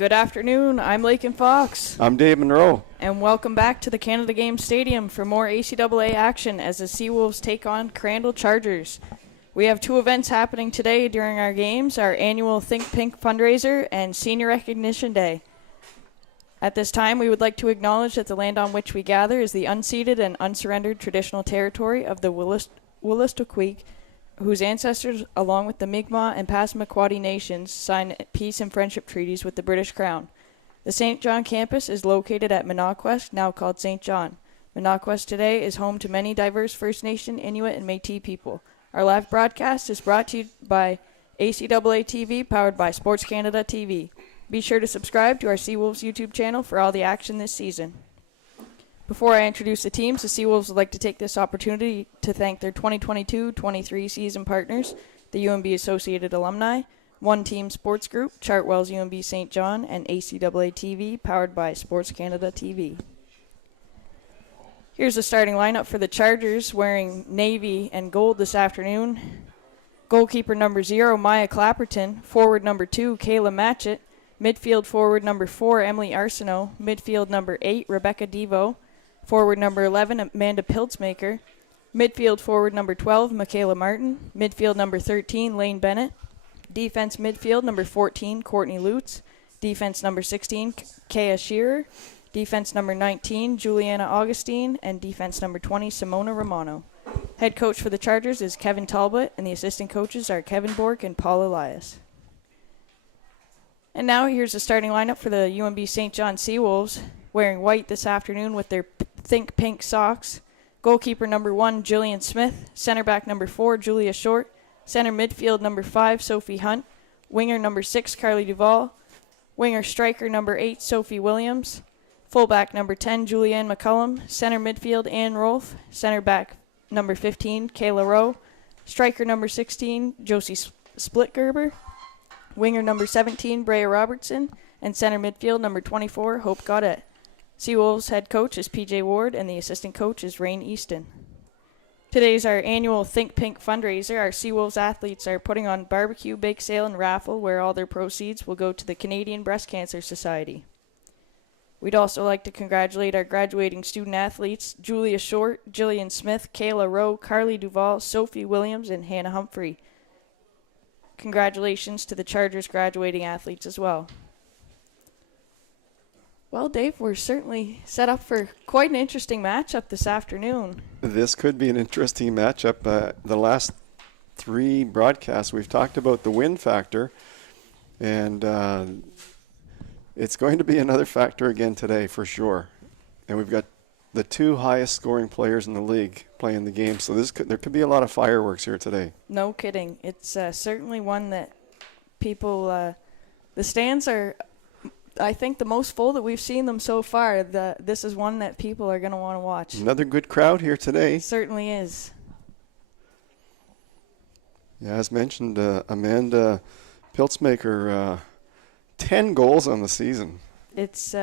Good afternoon. I'm Lakin Fox. I'm Dave Monroe. And welcome back to the Canada Game Stadium for more ACAA action as the Seawolves take on Crandall Chargers. We have two events happening today during our games, our annual Think Pink fundraiser and Senior Recognition Day. At this time, we would like to acknowledge that the land on which we gather is the unceded and unsurrendered traditional territory of the Wolastoqey, whose ancestors, along with the Mi'kmaq and Passamaquoddy nations, signed peace and friendship treaties with the British Crown. The St. John campus is located at Monaquest, now called St. John. Monaquest today is home to many diverse First Nation, Inuit, and Métis people. Our live broadcast is brought to you by ACAA TV, powered by Sports Canada TV. Be sure to subscribe to our Seawolves YouTube channel for all the action this season. Before I introduce the teams, the Seawolves would like to take this opportunity to thank their 2022-23 season partners, the UNB Associated Alumni, One Team Sports Group, Chartwell's UNB St. John, and ACAA TV, powered by Sports Canada TV. Here's the starting lineup for the Chargers, wearing navy and gold this afternoon. Goalkeeper number 0, Maya Clapperton. Forward number 2, Kayla Matchett. Midfield forward number 4, Emily Arsenault. Midfield number 8, Rebecca Devo. Forward number 11, Amanda Piltzmaker. Midfield forward number 12, Michaela Martin. Midfield number 13, Lane Bennett. Defense midfield number 14, Courtney Lutz. Defense number 16, Kaya Shearer. Defense number 19, Juliana Augustine. And defense number 20, Simona Romano. Head coach for the Chargers is Kevin Talbot, and the assistant coaches are Kevin Bork and Paul Elias. And now here's the starting lineup for the UNB St. John Seawolves, wearing white this afternoon with their Think Pink socks. Goalkeeper number 1, Jillian Smith. Center back number 4, Julia Short. Center midfield number 5, Sophie Hunt. Winger number 6, Carly Duvall. Winger striker number 8, Sophie Williams. Fullback number 10, Julianne McCullum. Center midfield, Ann Rolfe. Center back number 15, Kayla Rowe. Striker number 16, Josie Splitgerber. Winger number 17, Bray Robertson. And center midfield number 24, Hope Gaudette. Seawolves head coach is PJ Ward, and the assistant coach is Rain Easton. Today's our annual Think Pink fundraiser. Our Seawolves athletes are putting on barbecue, bake sale, and raffle, where all their proceeds will go to the Canadian Breast Cancer Society. We'd also like to congratulate our graduating student athletes, Julia Short, Jillian Smith, Kayla Rowe, Carly Duvall, Sophie Williams, and Hannah Humphrey. Congratulations to the Chargers graduating athletes as well. Well, Dave, we're certainly set up for quite an interesting matchup this afternoon. This could be an interesting matchup. The last three broadcasts, we've talked about the win factor, and it's going to be another factor again today for sure. And we've got the two highest scoring players in the league playing the game, so there could be a lot of fireworks here today. No kidding. It's certainly one that people, the stands are, I think, the most full that we've seen them so far. This is one that people are going to want to watch. Another good crowd here today. It certainly is. Yeah, as mentioned, Amanda Piltzmaker, 10 goals on the season. It's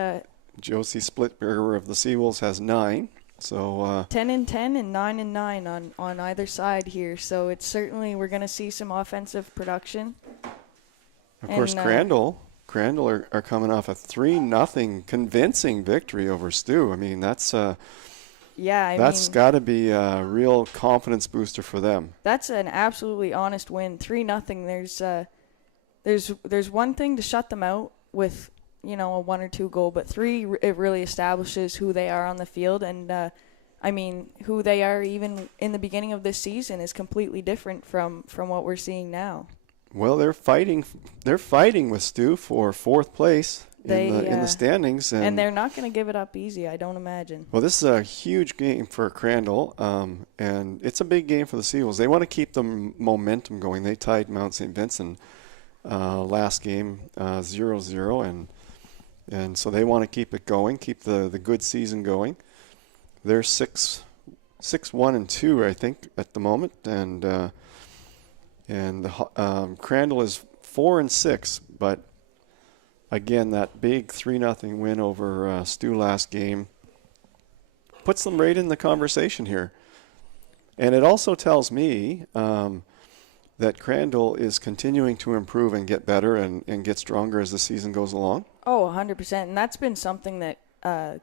Josie Splitberger of the Seawolves has 9. So 10 and 10 and 9 and 9 on either side here. So it's certainly, we're going to see some offensive production. Of course, Crandall are coming off a 3-0 convincing victory over Stu. I mean, that's that's got to be a real confidence booster for them. That's an absolutely honest win. 3-0. There's one thing to shut them out with, a 1 or 2 goal, but 3, it really establishes who they are on the field. And who they are even in the beginning of this season is completely different from what we're seeing now. Well, they're fighting with Stu for 4th place in the standings, and they're not going to give it up easy, I don't imagine. Well, this is a huge game for Crandall, and it's a big game for the Seawolves. They want to keep the momentum going. They tied Mount St. Vincent last game 0-0, and so they want to keep it going, keep the good season going. They're 6-1-2, I think, at the moment, and Crandall is 4-6, but again, that big 3-0 win over Stu last game puts them right in the conversation here. And it also tells me that Crandall is continuing to improve and get better and get stronger as the season goes along? Oh, 100%. And that's been something that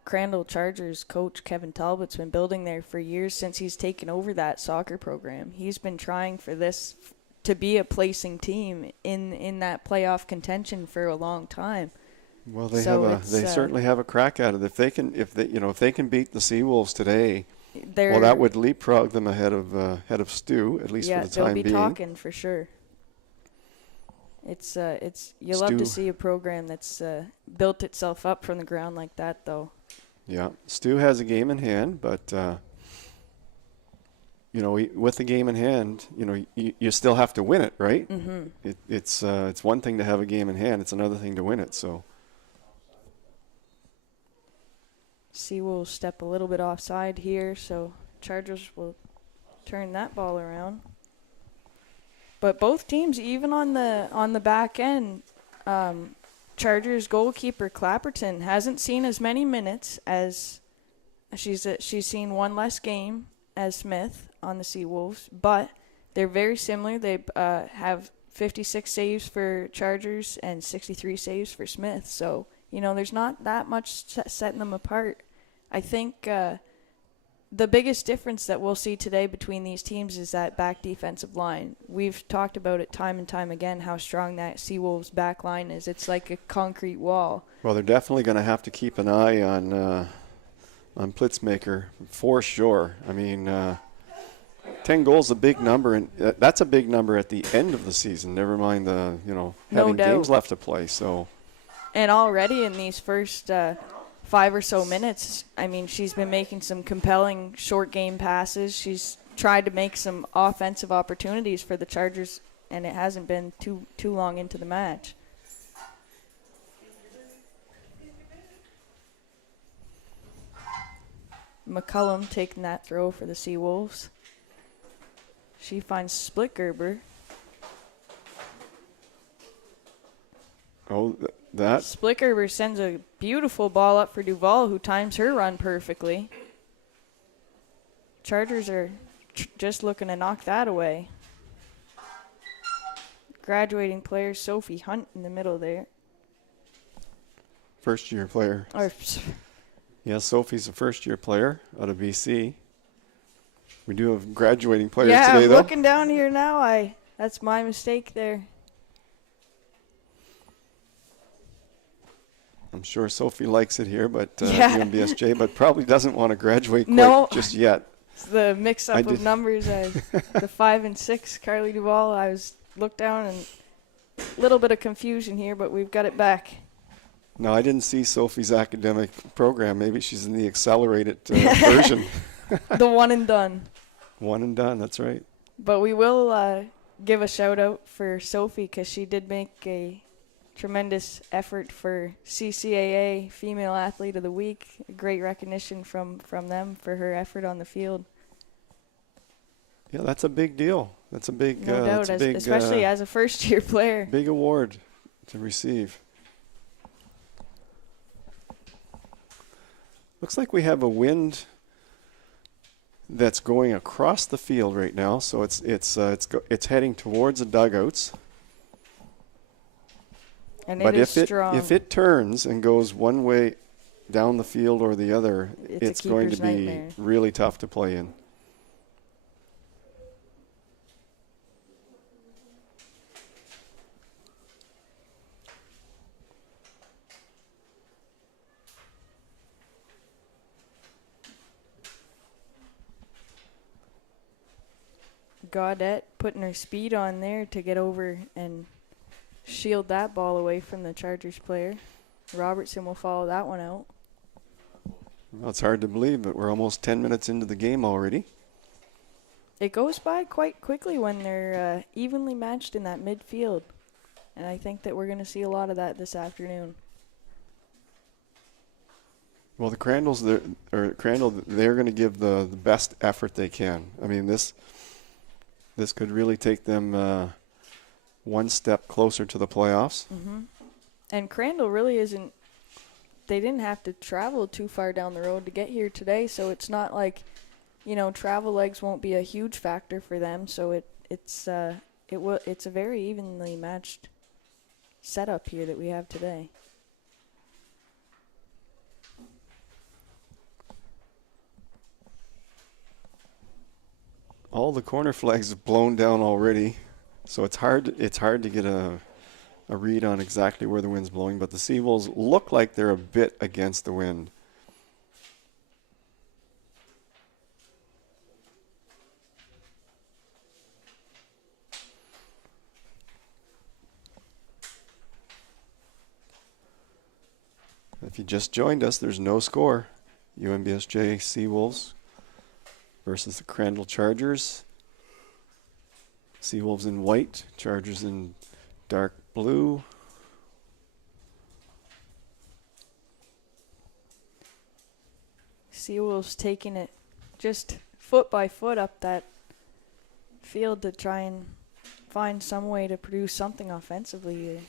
Crandall Chargers coach Kevin Talbot's been building there for years since he's taken over that soccer program. He's been trying for this to be a placing team in that playoff contention for a long time. Well, they certainly have a crack at it. If they can beat the Seawolves today, well, that would leapfrog them ahead of Stu, at least for the time being. Yeah, they'll be talking for sure. It's you love to see a program that's built itself up from the ground like that, though. Yeah, Stu has a game in hand, but with the game in hand, you still have to win it, right? Mm-hmm. It's one thing to have a game in hand; it's another thing to win it. So. Seawolves step a little bit offside here, so Chargers will turn that ball around. But both teams, even on the back end, Chargers goalkeeper Clapperton hasn't seen as many minutes as she's seen one less game as Smith on the Seawolves, but they're very similar. They have 56 saves for Chargers and 63 saves for Smith, so there's not that much setting them apart. I think the biggest difference that we'll see today between these teams is that back defensive line. We've talked about it time and time again, how strong that Seawolves back line is. It's like a concrete wall. Well, they're definitely going to have to keep an eye on Plitzmaker for sure. I mean, 10 goals is a big number, and that's a big number at the end of the season. Never mind having games left to play. So. And already in these first 5 or so minutes, I mean, she's been making some compelling short game passes. She's tried to make some offensive opportunities for the Chargers, and it hasn't been too long into the match. McCullum taking that throw for the Seawolves. She finds Splitgerber. Oh, that. Splitgerber sends a beautiful ball up for Duval, who times her run perfectly. Chargers are just looking to knock that away. Graduating player Sophie Hunt in the middle there. First-year player. Yeah, Sophie's a first-year player out of BC. We do have graduating players today, though. Yeah, I'm looking down here now. That's my mistake there. I'm sure Sophie likes it here, but UNBSJ, but probably doesn't want to graduate just yet. It's the mix-up of numbers. The 5 and 6, Carly Duval. I was looked down and a little bit of confusion here, but we've got it back. No, I didn't see Sophie's academic program. Maybe she's in the accelerated version. The one and done. One and done, that's right. But we will give a shout-out for Sophie because she did make a tremendous effort for CCAA Female Athlete of the Week. Great recognition from them for her effort on the field. Yeah, that's a big deal. That's a big, no doubt, especially as a first-year player. Big award to receive. Looks like we have a wind that's going across the field right now, so it's heading towards the dugouts. And but strong. if it turns and goes one way down the field or the other, it's going to be really tough to play in. Gaudette putting her speed on there to get over and shield that ball away from the Chargers player. Robertson will follow that one out. Well, it's hard to believe, but we're almost 10 minutes into the game already. It goes by quite quickly when they're evenly matched in that midfield. And I think that we're going to see a lot of that this afternoon. Well, the Crandall, they're going to give the best effort they can. I mean, this could really take them one step closer to the playoffs. Mm-hmm. And Crandall really isn't, they didn't have to travel too far down the road to get here today, so it's not like, travel legs won't be a huge factor for them, so it's It's a very evenly matched setup here that we have today. All the corner flags have blown down already, so it's hard to get a read on exactly where the wind's blowing, but the Seawolves look like they're a bit against the wind. If you just joined us, there's no score. UNBSJ Seawolves versus the Crandall Chargers. Seawolves in white, Chargers in dark blue. Seawolves taking it just foot by foot up that field to try and find some way to produce something offensively.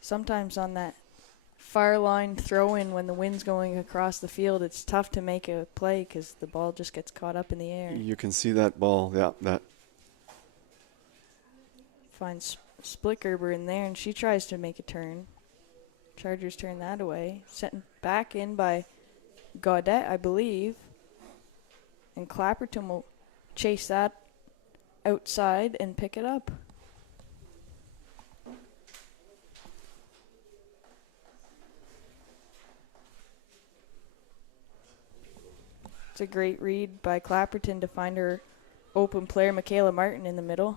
Sometimes on that far line throw-in when the wind's going across the field, it's tough to make a play because the ball just gets caught up in the air. You can see that ball, yeah, that. Finds Splickgerber in there, and she tries to make a turn. Chargers turn that away. Sent back in by Gaudette, I believe. And Clapperton will chase that outside and pick it up. It's a great read by Clapperton to find her open player, Michaela Martin, in the middle.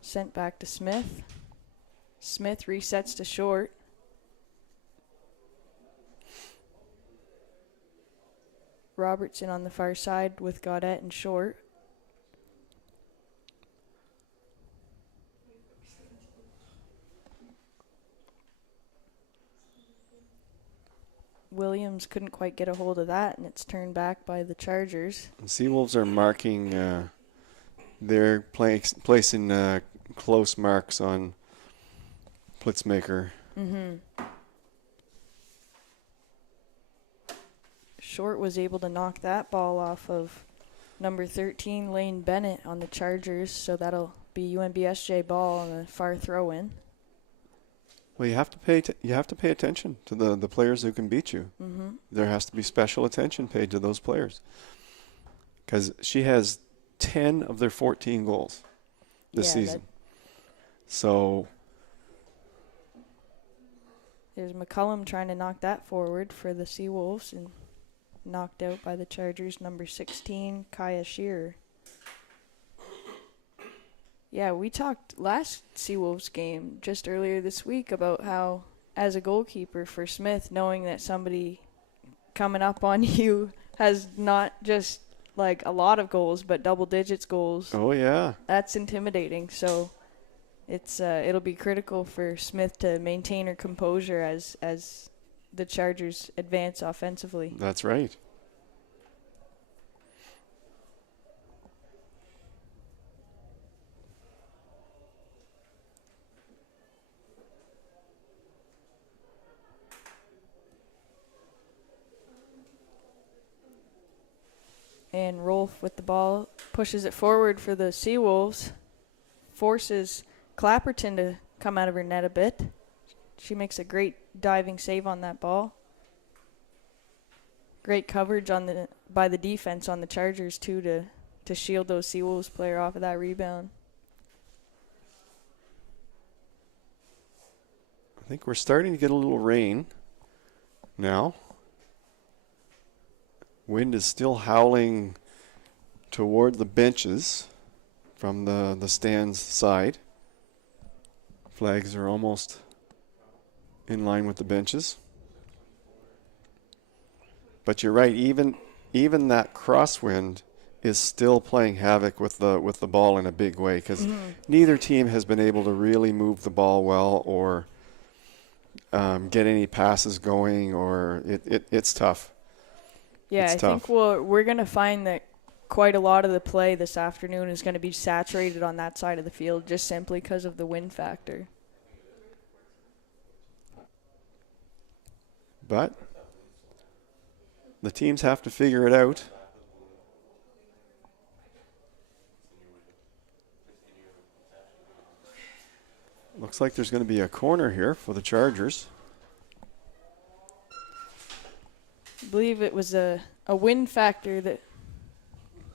Sent back to Smith. Smith resets to short. Robertson on the far side with Gaudette and short. Williams couldn't quite get a hold of that, and it's turned back by the Chargers. Seawolves are marking, they're placing close marks on Plitzmaker. Short was able to knock that ball off of number 13, Lane Bennett, on the Chargers, so that'll be UNBSJ ball on the far throw-in. Well, you have to pay attention to the players who can beat you. There has to be special attention paid to those players, because she has 10 of their 14 goals this season. So there's McCullum trying to knock that forward for the Seawolves, and knocked out by the Chargers, number 16, Kaya Shearer. Yeah, we talked last Seawolves game just earlier this week about how, as a goalkeeper for Smith, knowing that somebody coming up on you has not just like a lot of goals, but double digits goals. Oh yeah, that's intimidating. So it'll be critical for Smith to maintain her composure as the Chargers advance offensively. That's right. And Rolf with the ball pushes it forward for the Seawolves, forces Clapperton to come out of her net a bit. She makes a great diving save on that ball. Great coverage by the defense on the Chargers too to shield those Seawolves player off of that rebound. I think we're starting to get a little rain now. Wind is still howling toward the benches from the stands side. Flags are almost in line with the benches. But you're right, even that crosswind is still playing havoc with the ball in a big way, because neither team has been able to really move the ball well or get any passes going, or it's tough. Yeah, I think we're going to find that quite a lot of the play this afternoon is going to be saturated on that side of the field just simply because of the wind factor. But the teams have to figure it out. Looks like there's going to be a corner here for the Chargers. I believe it was a wind factor that.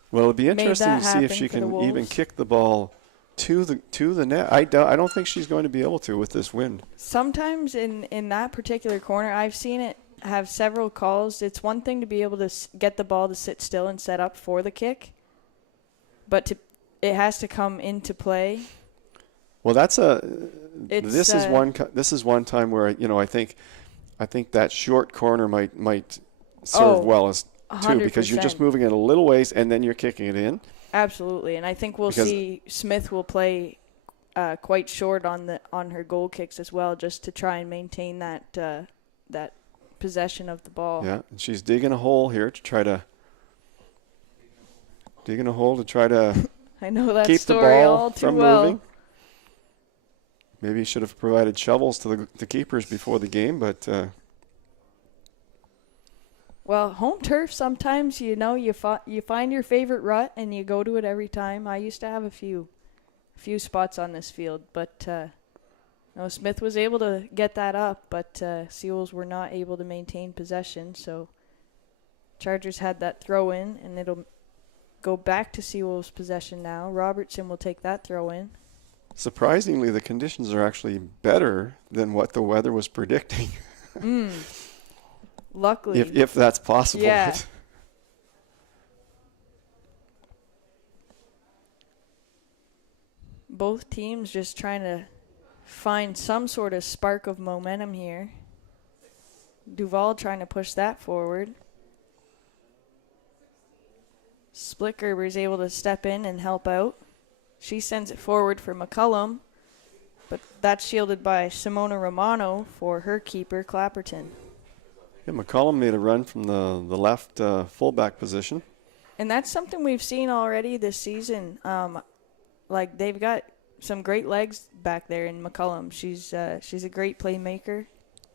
Well, it'll be made interesting that to see if happen she for the can even Wolves. kick the ball to the net. I don't think she's going to be able to with this wind. Sometimes in that particular corner, I've seen it have several calls. It's one thing to be able to get the ball to sit still and set up for the kick, but it has to come into play. Well, this is one time where I think that short corner might serve well as too, because you're just moving it a little ways and then you're kicking it in. Absolutely, and I think we'll see Smith will play quite short on her goal kicks as well, just to try and maintain that possession of the ball. Yeah, and she's digging a hole here to try to I know that keep story the ball all too from well. moving. Maybe you should have provided shovels to the keepers before the game, but. Well, home turf, sometimes, you find your favorite rut and you go to it every time. I used to have a few spots on this field, but Smith was able to get that up, but Seawolves were not able to maintain possession. So Chargers had that throw in, and it'll go back to Seawolves' possession now. Robertson will take that throw in. Surprisingly, the conditions are actually better than what the weather was predicting. Luckily. If that's possible. Yeah. Both teams just trying to find some sort of spark of momentum here. Duval trying to push that forward. Splicker is able to step in and help out. She sends it forward for McCullum, but that's shielded by Simona Romano for her keeper, Clapperton. Yeah, McCollum made a run from the left fullback position. And that's something we've seen already this season. They've got some great legs back there in McCullum. She's a great playmaker,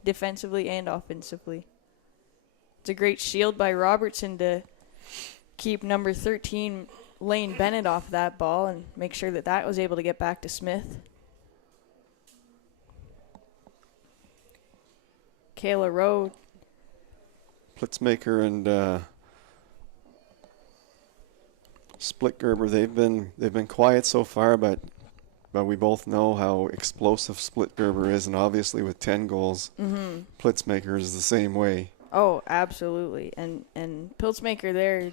defensively and offensively. It's a great shield by Robertson to keep number 13 Lane Bennett off that ball and make sure that was able to get back to Smith. Kayla Rowe. Plitzmaker and Splitgerber, they've been quiet so far, but we both know how explosive Splitgerber is, and obviously with 10 goals, Plitzmaker is the same way. Oh, absolutely. And Piltzmaker there,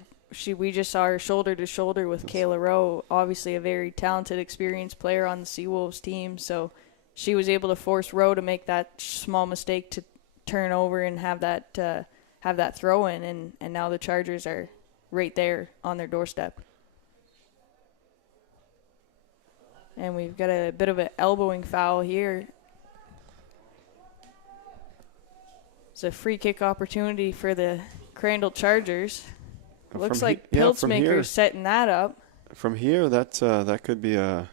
we just saw her shoulder to shoulder with Kayla Rowe, obviously a very talented, experienced player on the Seawolves team, so she was able to force Rowe to make that small mistake to turn over and have that throw in, and now the Chargers are right there on their doorstep. And we've got a bit of an elbowing foul here. It's a free kick opportunity for the Crandall Chargers. Looks like Piltzmaker's setting that up. From here, that could be a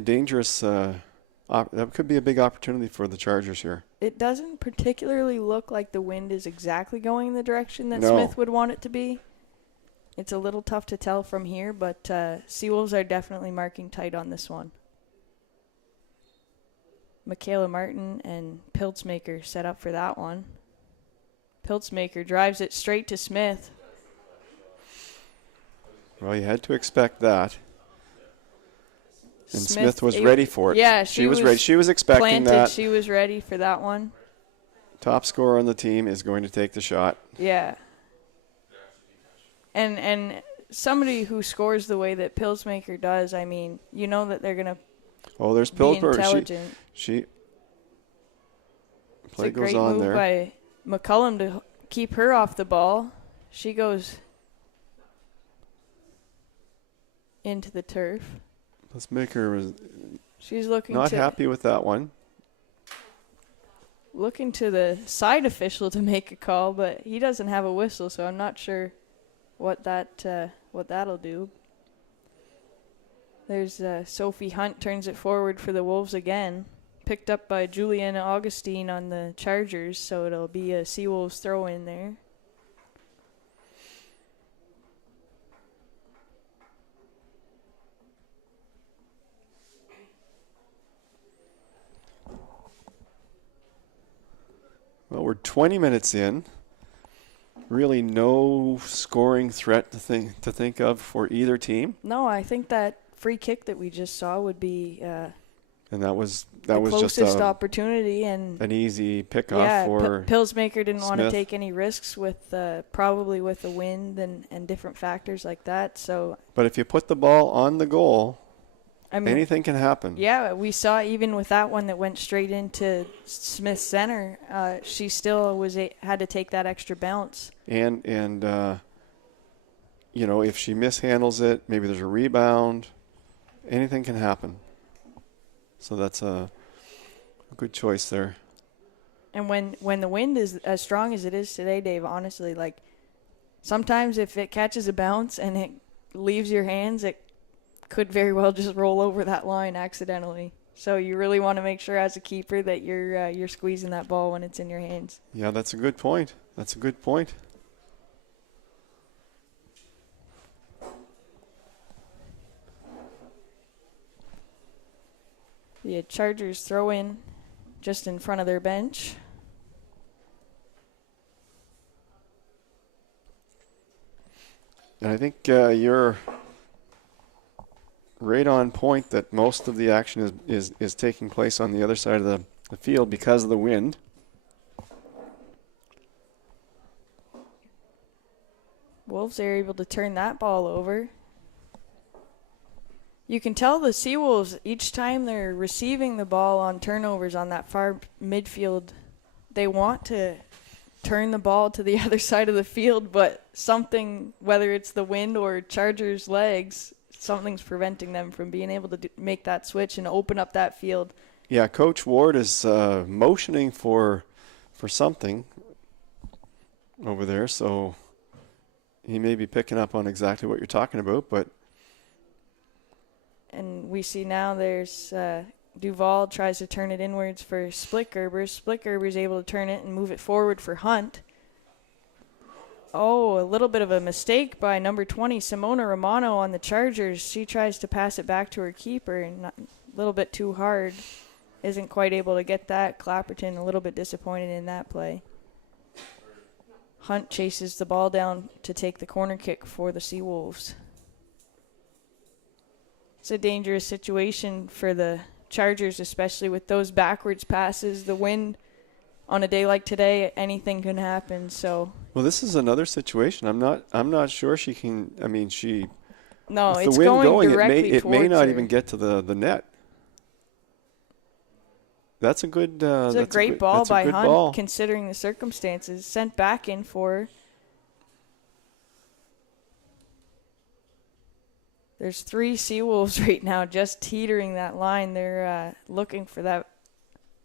dangerous. That could be a big opportunity for the Chargers here. It doesn't particularly look like the wind is exactly going in the direction that Smith would want it to be. It's a little tough to tell from here, but Seawolves are definitely marking tight on this one. Michaela Martin and Piltzmaker set up for that one. Piltzmaker drives it straight to Smith. Well, you had to expect that. And Smith was ready for it. Yeah, she was ready. She was expecting that. She was ready for that one. Top scorer on the team is going to take the shot. Yeah. And somebody who scores the way that Piltzmaker does, I mean, you know that they're going to there's be Piltzmaker. intelligent. She play it's a goes great on move there. By McCullum to keep her off the ball. She goes into the turf. Piltzmaker was She's looking not happy with that one. Looking to the side official to make a call, but he doesn't have a whistle, so I'm not sure what that'll do. There's Sophie Hunt turns it forward for the Wolves again. Picked up by Juliana Augustine on the Chargers, so it'll be a Seawolves throw in there. Well, we're 20 minutes in. Really no scoring threat to think of for either team. No, I think that free kick that we just saw would be And that was the just closest opportunity, and an easy pickoff for Pillsmaker didn't want to Smith. take any risks with probably with the wind and different factors like that. So, but if you put the ball on the goal, I mean, anything can happen. Yeah, we saw even with that one that went straight into Smith's center, she still had to take that extra bounce. And you know, if she mishandles it, maybe there's a rebound. Anything can happen. So that's a good choice there. And when the wind is as strong as it is today, Dave, honestly, like sometimes if it catches a bounce and it leaves your hands, it could very well just roll over that line accidentally. So you really want to make sure as a keeper that you're squeezing that ball when it's in your hands. Yeah, that's a good point. That's a good point. The Chargers throw in just in front of their bench. And I think you're right on point that most of the action is taking place on the other side of the field because of the wind. Wolves are able to turn that ball over. You can tell the Seawolves, each time they're receiving the ball on turnovers on that far midfield, they want to turn the ball to the other side of the field, but something, whether it's the wind or Chargers' legs, something's preventing them from being able to make that switch and open up that field. Yeah, Coach Ward is motioning for something over there, so he may be picking up on exactly what you're talking about, but and we see now there's Duval tries to turn it inwards for Splitgerber. Splitgerber's able to turn it and move it forward for Hunt. Oh, a little bit of a mistake by number 20, Simona Romano on the Chargers. She tries to pass it back to her keeper, and a little bit too hard. Isn't quite able to get that. Clapperton a little bit disappointed in that play. Hunt chases the ball down to take the corner kick for the Seawolves. It's a dangerous situation for the Chargers, especially with those backwards passes. The wind on a day like today, anything can happen. So. Well, this is another situation. I'm not sure she can. I mean, she. No, with it's the wind going directly it may not her. even get to the net. That's a good. It's a great ball that's by a good Hunt, ball. considering the circumstances. Sent back in for her. There's 3 Seawolves right now just teetering that line. They're looking for that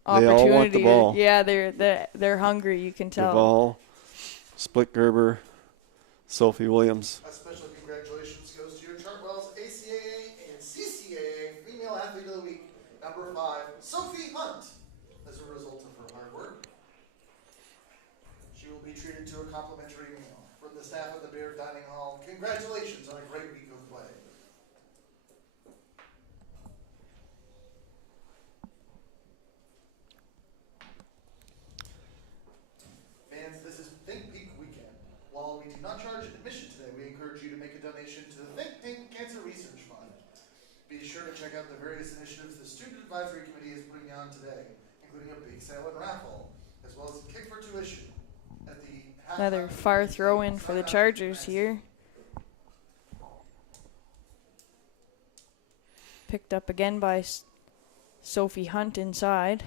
opportunity. They all want the ball. Yeah, they're hungry, you can tell. Duval, Splitgerber, Sophie Williams. A special congratulations goes to your Chartwell's ACAA and CCAA Female Athlete of the Week, number 5, Sophie Hunt. As a result of her hard work, she will be treated to a complimentary meal from the staff of the Bear Dining Hall. Congratulations on a great week of play. Fans, this is Think Pink Weekend. While we do not charge admission today, we encourage you to make a donation to the Think Pink Cancer Research Fund. Be sure to check out the various initiatives the Student Advisory Committee is putting on today, including a bake sale and raffle, as well as a kick for tuition. At the Another far throw in for the Chargers here. Picked up again by Sophie Hunt inside.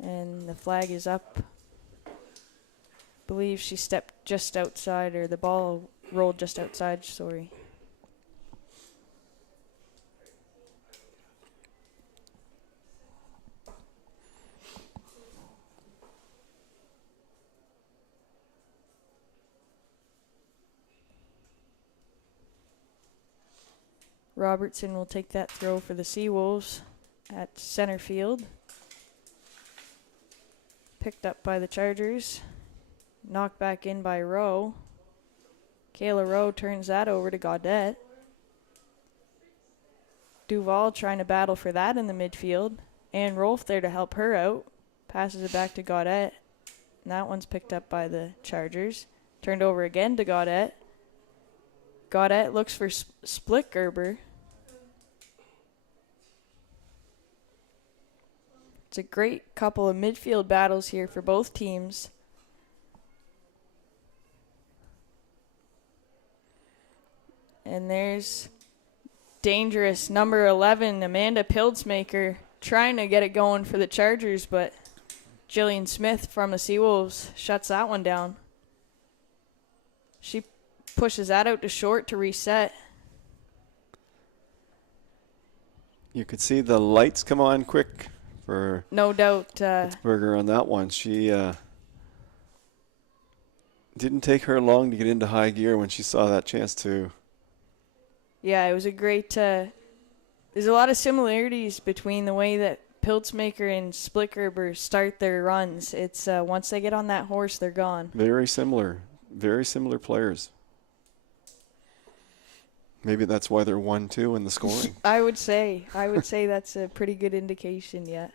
And the flag is up. I believe she stepped just outside, or the ball rolled just outside, sorry. Robertson will take that throw for the Seawolves at center field. Picked up by the Chargers. Knocked back in by Rowe. Kayla Rowe turns that over to Gaudette. Duval trying to battle for that in the midfield. and Rolf there to help her out. Passes it back to Gaudette. And that one's picked up by the Chargers. Turned over again to Gaudette. Gaudette looks for Split Gerber. It's a great couple of midfield battles here for both teams. And there's dangerous number 11, Amanda Pilsmaker, trying to get it going for the Chargers, but Jillian Smith from the Seawolves shuts that one down. She pushes that out to short to reset. You could see the lights come on quick for No doubt. Pittsburgher on that one. She didn't take her long to get into high gear when she saw that chance to. Yeah, it was a great. There's a lot of similarities between the way that Pilsmaker and Splitgerber start their runs. It's once they get on that horse, they're gone. Very similar players. Maybe that's why they're 1-2 in the scoring. I would say that's a pretty good indication. Yeah.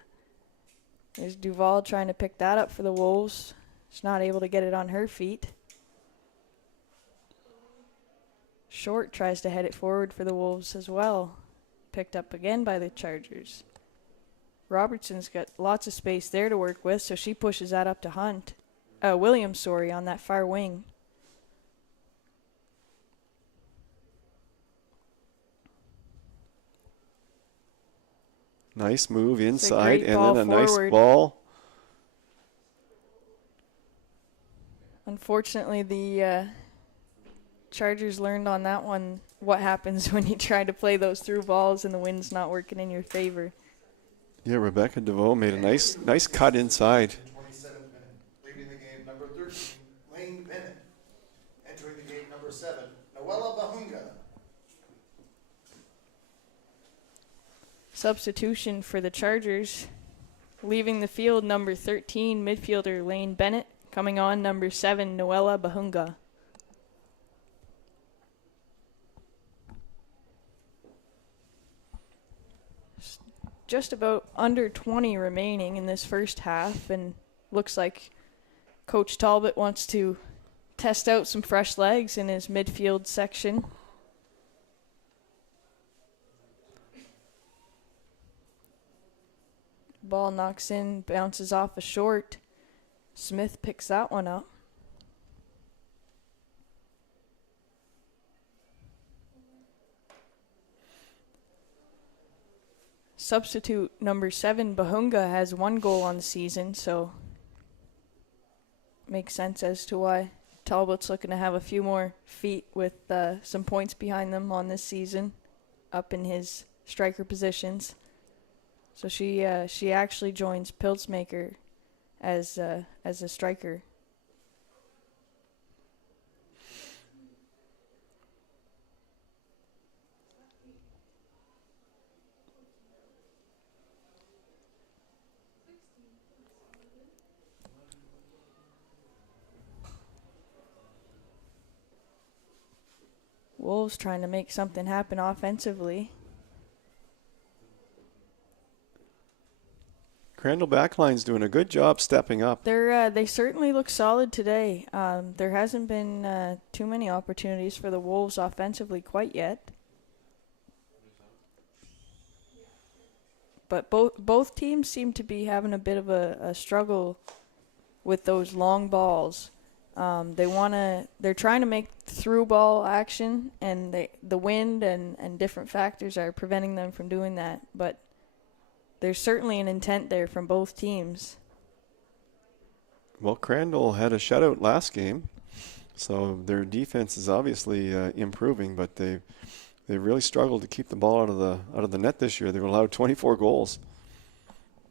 There's Duval trying to pick that up for the Wolves. She's not able to get it on her feet. Short tries to head it forward for the Wolves as well. Picked up again by the Chargers. Robertson's got lots of space there to work with, so she pushes that up to Williams, on that far wing. Nice move inside, and then a nice forward. ball. Unfortunately, the Chargers learned on that one what happens when you try to play those through balls and the wind's not working in your favor. Yeah, Rebecca DeVoe made a nice cut inside. 27th minute, leaving the game number 13, Lane Bennett. Entering the game number 7, Noella Bahunga. Substitution for the Chargers. Leaving the field, number 13, midfielder Lane Bennett. Coming on, number 7, Noella Bahunga. Just about under 20 remaining in this first half, and looks like Coach Talbot wants to test out some fresh legs in his midfield section. Ball knocks in, bounces off a short. Smith picks that one up. Substitute number 7, Bahunga, has 1 goal on the season, so makes sense as to why Talbot's looking to have a few more feet with some points behind them on this season, up in his striker positions. So she actually joins Pilsmaker as a striker. Wolves trying to make something happen offensively. Crandall backline's doing a good job stepping up. They certainly look solid today. There hasn't been too many opportunities for the Wolves offensively quite yet. But both teams seem to be having a bit of a struggle with those long balls. They're trying to make through ball action, and the wind and different factors are preventing them from doing that. But there's certainly an intent there from both teams. Well, Crandall had a shutout last game, so their defense is obviously improving, but they really struggled to keep the ball out of the net this year. They've allowed 24 goals.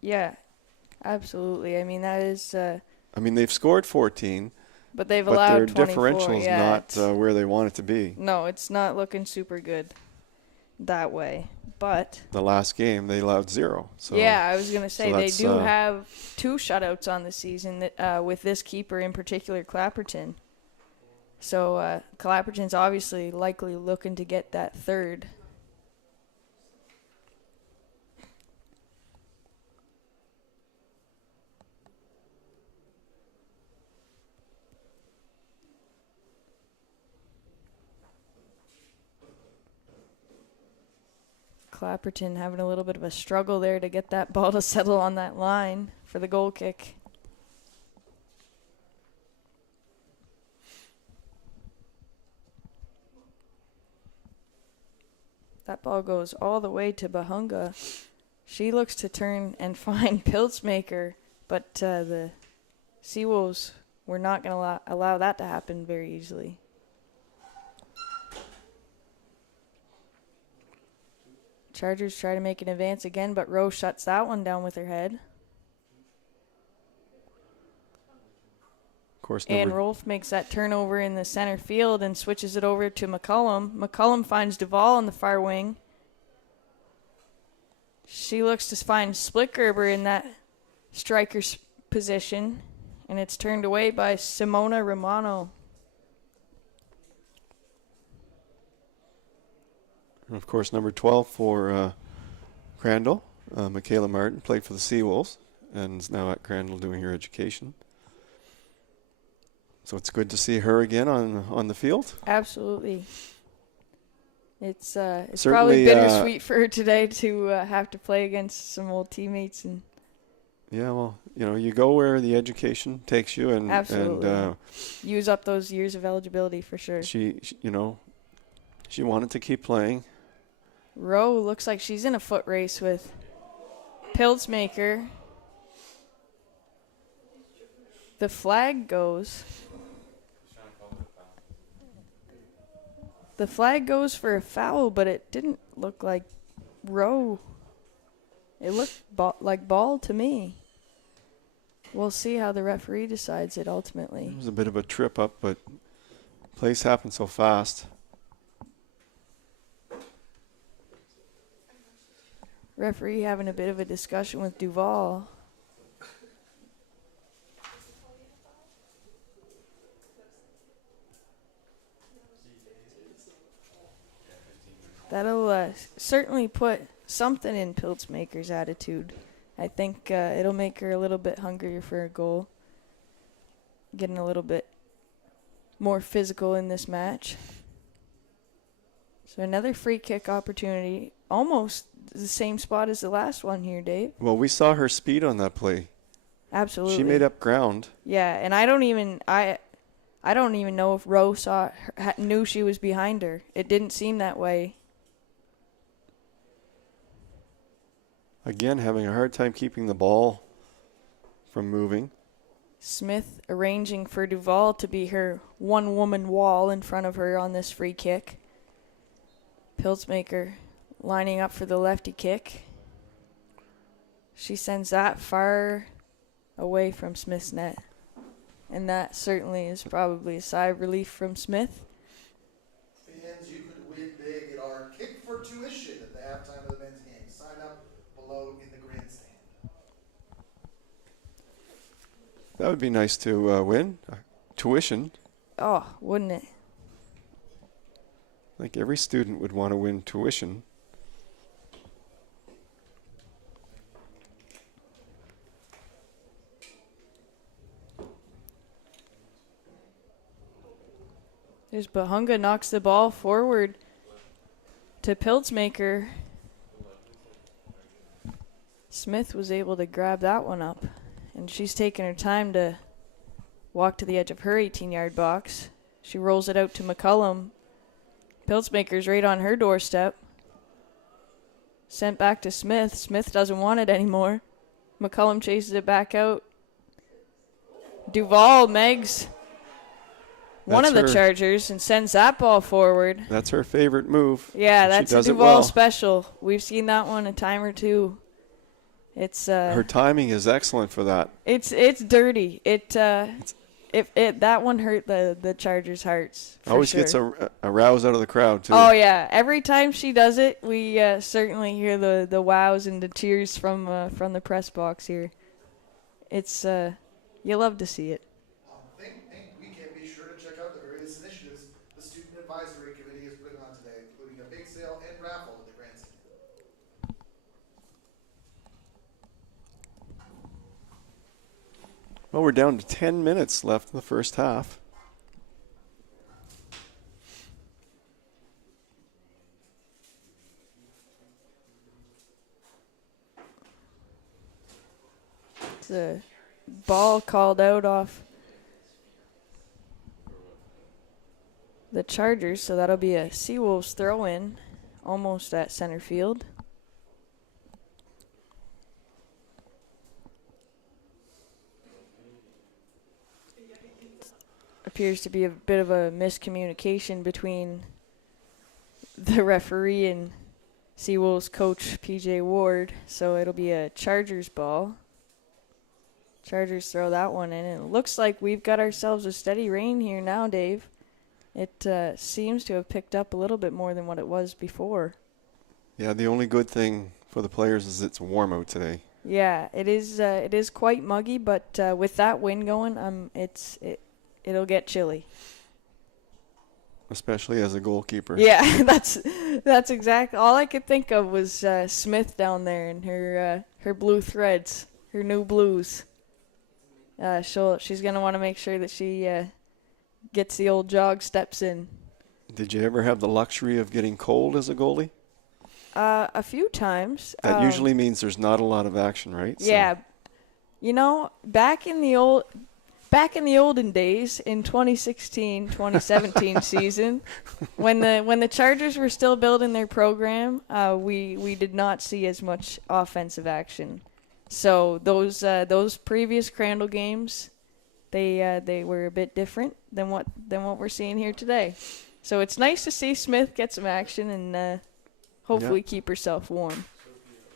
Yeah, absolutely. I mean, that is. They've scored 14. But they've allowed 24. But their differential is not where they want it to be. No, it's not looking super good that way. But the last game, they allowed 0. So yeah, I was going to say they do have 2 shutouts on the season that, with this keeper in particular, Clapperton. So Clapperton's obviously likely looking to get that 3rd. Clapperton having a little bit of a struggle there to get that ball to settle on that line for the goal kick. That ball goes all the way to Bahunga. She looks to turn and find Pilsmaker, but the Seawolves were not going to allow that to happen very easily. Chargers try to make an advance again, but Rowe shuts that one down with her head. Of course, And Rolfe makes that turnover in the center field and switches it over to McCullum. McCullum finds Duvall on the far wing. She looks to find Splittgerber in that striker's position, and it's turned away by Simona Romano. And of course, number 12 for Crandall, Michaela Martin, played for the Seawolves and is now at Crandall doing her education. So it's good to see her again on the field. Absolutely. It's probably Certainly, bittersweet for her today to have to play against some old teammates. And yeah, well, you go where the education takes you, and absolutely. and use up those years of eligibility for sure. She wanted to keep playing. Rowe looks like she's in a foot race with Pilsmaker. The flag goes. The flag goes for a foul, but it didn't look like Rowe. It looked like ball to me. We'll see how the referee decides it ultimately. It was a bit of a trip up, but plays happen so fast. Referee having a bit of a discussion with Duvall. That'll certainly put something in Pilsmaker's attitude. I think it'll make her a little bit hungrier for a goal. Getting a little bit more physical in this match. So another free kick opportunity. Almost the same spot as the last one here, Dave. Well, we saw her speed on that play. Absolutely. She made up ground. Yeah, and I don't even know if Rowe knew she was behind her. It didn't seem that way. Again, having a hard time keeping the ball from moving. Smith arranging for Duvall to be her one-woman wall in front of her on this free kick. Pilsmaker lining up for the lefty kick. She sends that far away from Smith's net. And that certainly is probably a sigh of relief from Smith. Fans, you could win big at our Kick for Tuition at the halftime of the men's game. Sign up below in the grandstand. That would be nice to win. Tuition. Oh, wouldn't it? Like every student would want to win tuition. There's Bahunga knocks the ball forward to Pilsmaker. Smith was able to grab that one up, and she's taking her time to walk to the edge of her 18-yard box. She rolls it out to McCullum. Pilsmaker's right on her doorstep. Sent back to Smith. Smith doesn't want it anymore. McCullum chases it back out. Duvall, Megs. One of the Chargers, and sends that ball forward. That's her favorite move. Yeah, that's a Duvall well. special. We've seen that one a time or two. It's her timing is excellent for that. It's dirty. That one hurt the Chargers' hearts. Always gets a rouse out of the crowd too. Oh yeah, every time she does it, we certainly hear the wows and the cheers from the press box here. It's you love to see it. Think Weekend, be sure to check out the various initiatives the Student Advisory Committee is putting on today, including a bake sale and raffle at the grandstand. Well, we're down to 10 minutes left in the first half. a ball called out off the Chargers, so that'll be a Seawolves throw-in almost at center field. Appears to be a bit of a miscommunication between the referee and Seawolves coach PJ Ward, so it'll be a Chargers ball. Chargers throw that one in, and it looks like we've got ourselves a steady rain here now, Dave. It seems to have picked up a little bit more than what it was before. Yeah, the only good thing for the players is it's warm out today. Yeah, it is quite muggy, but with that wind going, it'll get chilly. Especially as a goalkeeper. Yeah, that's exactly all I could think of was Smith down there and her blue threads, her new blues. She's gonna want to make sure that she gets the old jog steps in. Did you ever have the luxury of getting cold as a goalie? A few times. That usually means there's not a lot of action, right? Yeah, back in the olden days, in 2016-2017 season, when the Chargers were still building their program, we did not see as much offensive action. So those previous Crandall games, they were a bit different than what we're seeing here today. So it's nice to see Smith get some action and hopefully keep herself warm.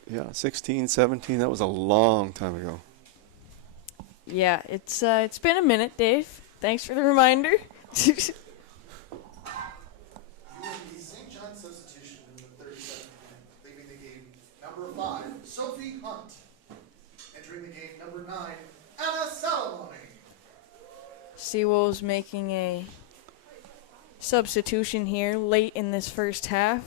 Yeah, 16, 17, that was a long time ago. Yeah, it's been a minute, Dave. Thanks for the reminder. UNB St. John substitution in the 37th minute, leaving the game number 5, Sophie Hunt. Entering the game number 9, Anna Salamone. Seawolves making a substitution here late in this first half.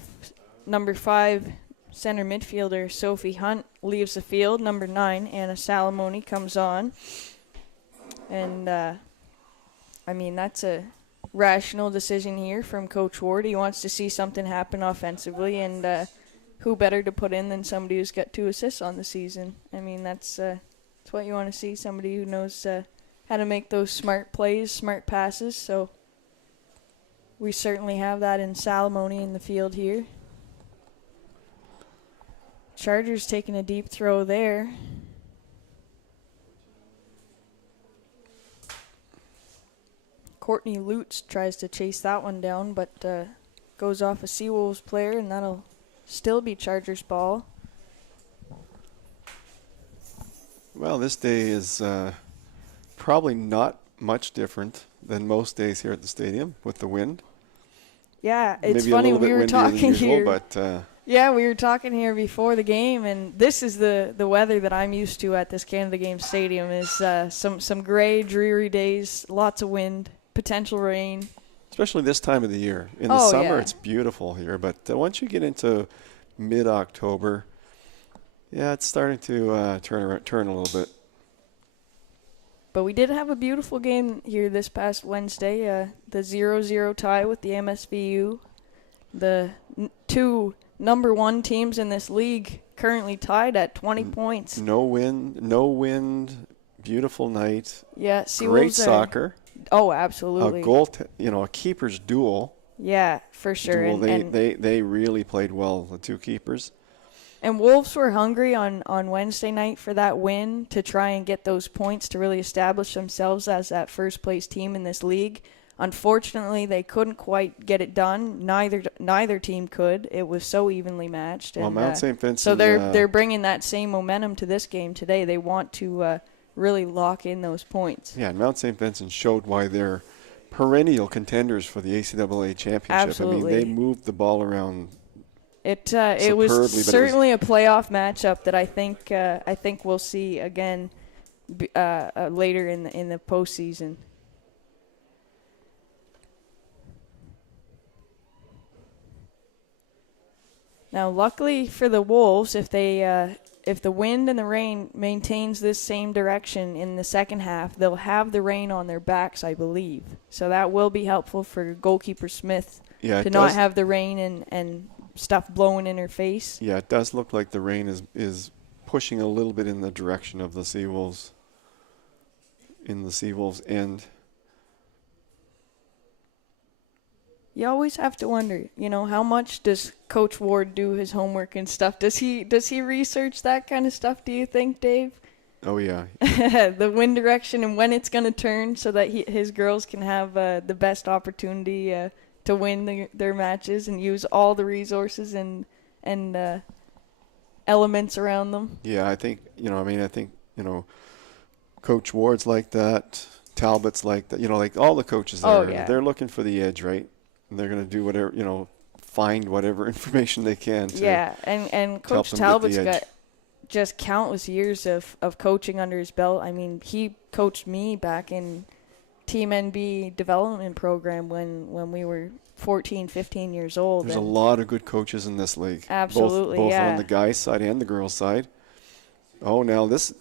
Number 5 center midfielder Sophie Hunt leaves the field. Number 9 Anna Salamone comes on. And that's a rational decision here from Coach Ward. He wants to see something happen offensively, and who better to put in than somebody who's got 2 assists on the season? I mean, that's what you want to see, somebody who knows how to make those smart plays, smart passes. So we certainly have that in Salamone in the field here. Chargers taking a deep throw there. Courtney Lutz tries to chase that one down, but goes off a Seawolves player, and that'll still be Chargers ball. Well, this day is probably not much different than most days here at the stadium with the wind. Yeah, it's Maybe funny, a little bit we were windier than talking usual, here. But Yeah, we were talking here before the game, and this is the weather that I'm used to at this Canada Game Stadium is some gray, dreary days, lots of wind, potential rain. especially this time of the year. In the summer, it's beautiful here, but once you get into mid-October, yeah, it's starting to turn a little bit. But we did have a beautiful game here this past Wednesday, the 0-0 tie with the MSVU. The 2 number 1 teams in this league currently tied at 20 points. No wind, beautiful night. Yeah, Seawolves great soccer. Oh, absolutely. A keeper's duel. Yeah, for sure. And they really played well, the 2 keepers. And Wolves were hungry on Wednesday night for that win to try and get those points to really establish themselves as that first-place team in this league. Unfortunately, they couldn't quite get it done. Neither team could. It was so evenly matched. Well, Mount St. Vincent. So they're bringing that same momentum to this game today. They want to really lock in those points. Yeah, and Mount St. Vincent showed why they're perennial contenders for the ACAA championship. Absolutely. I mean, they moved the ball around. It was certainly a playoff matchup that I think we'll see again later in the postseason. Now, luckily for the Wolves, if the wind and the rain maintains this same direction in the second half, they'll have the rain on their backs, I believe. So that will be helpful for goalkeeper Smith to not have the rain and stuff blowing in her face. Yeah, it does look like the rain is pushing a little bit in the direction of the Seawolves. in the Seawolves end. You always have to wonder, how much does Coach Ward do his homework and stuff? Does he research that kind of stuff, do you think, Dave? Oh, yeah. The wind direction and when it's going to turn so that his girls can have the best opportunity to win their matches and use all the resources and elements around them. Yeah, I think, Coach Ward's like that. Talbot's like that. Like all the coaches there, they're looking for the edge, right? And they're going to do whatever, find whatever information they can to and Coach Talbot's got just countless years of coaching under his belt. I mean, he coached me back in Team NB development program when we were 14, 15 years old. There's a lot of good coaches in this league. Absolutely, both on the guys' side and the girls' side. Oh, now this...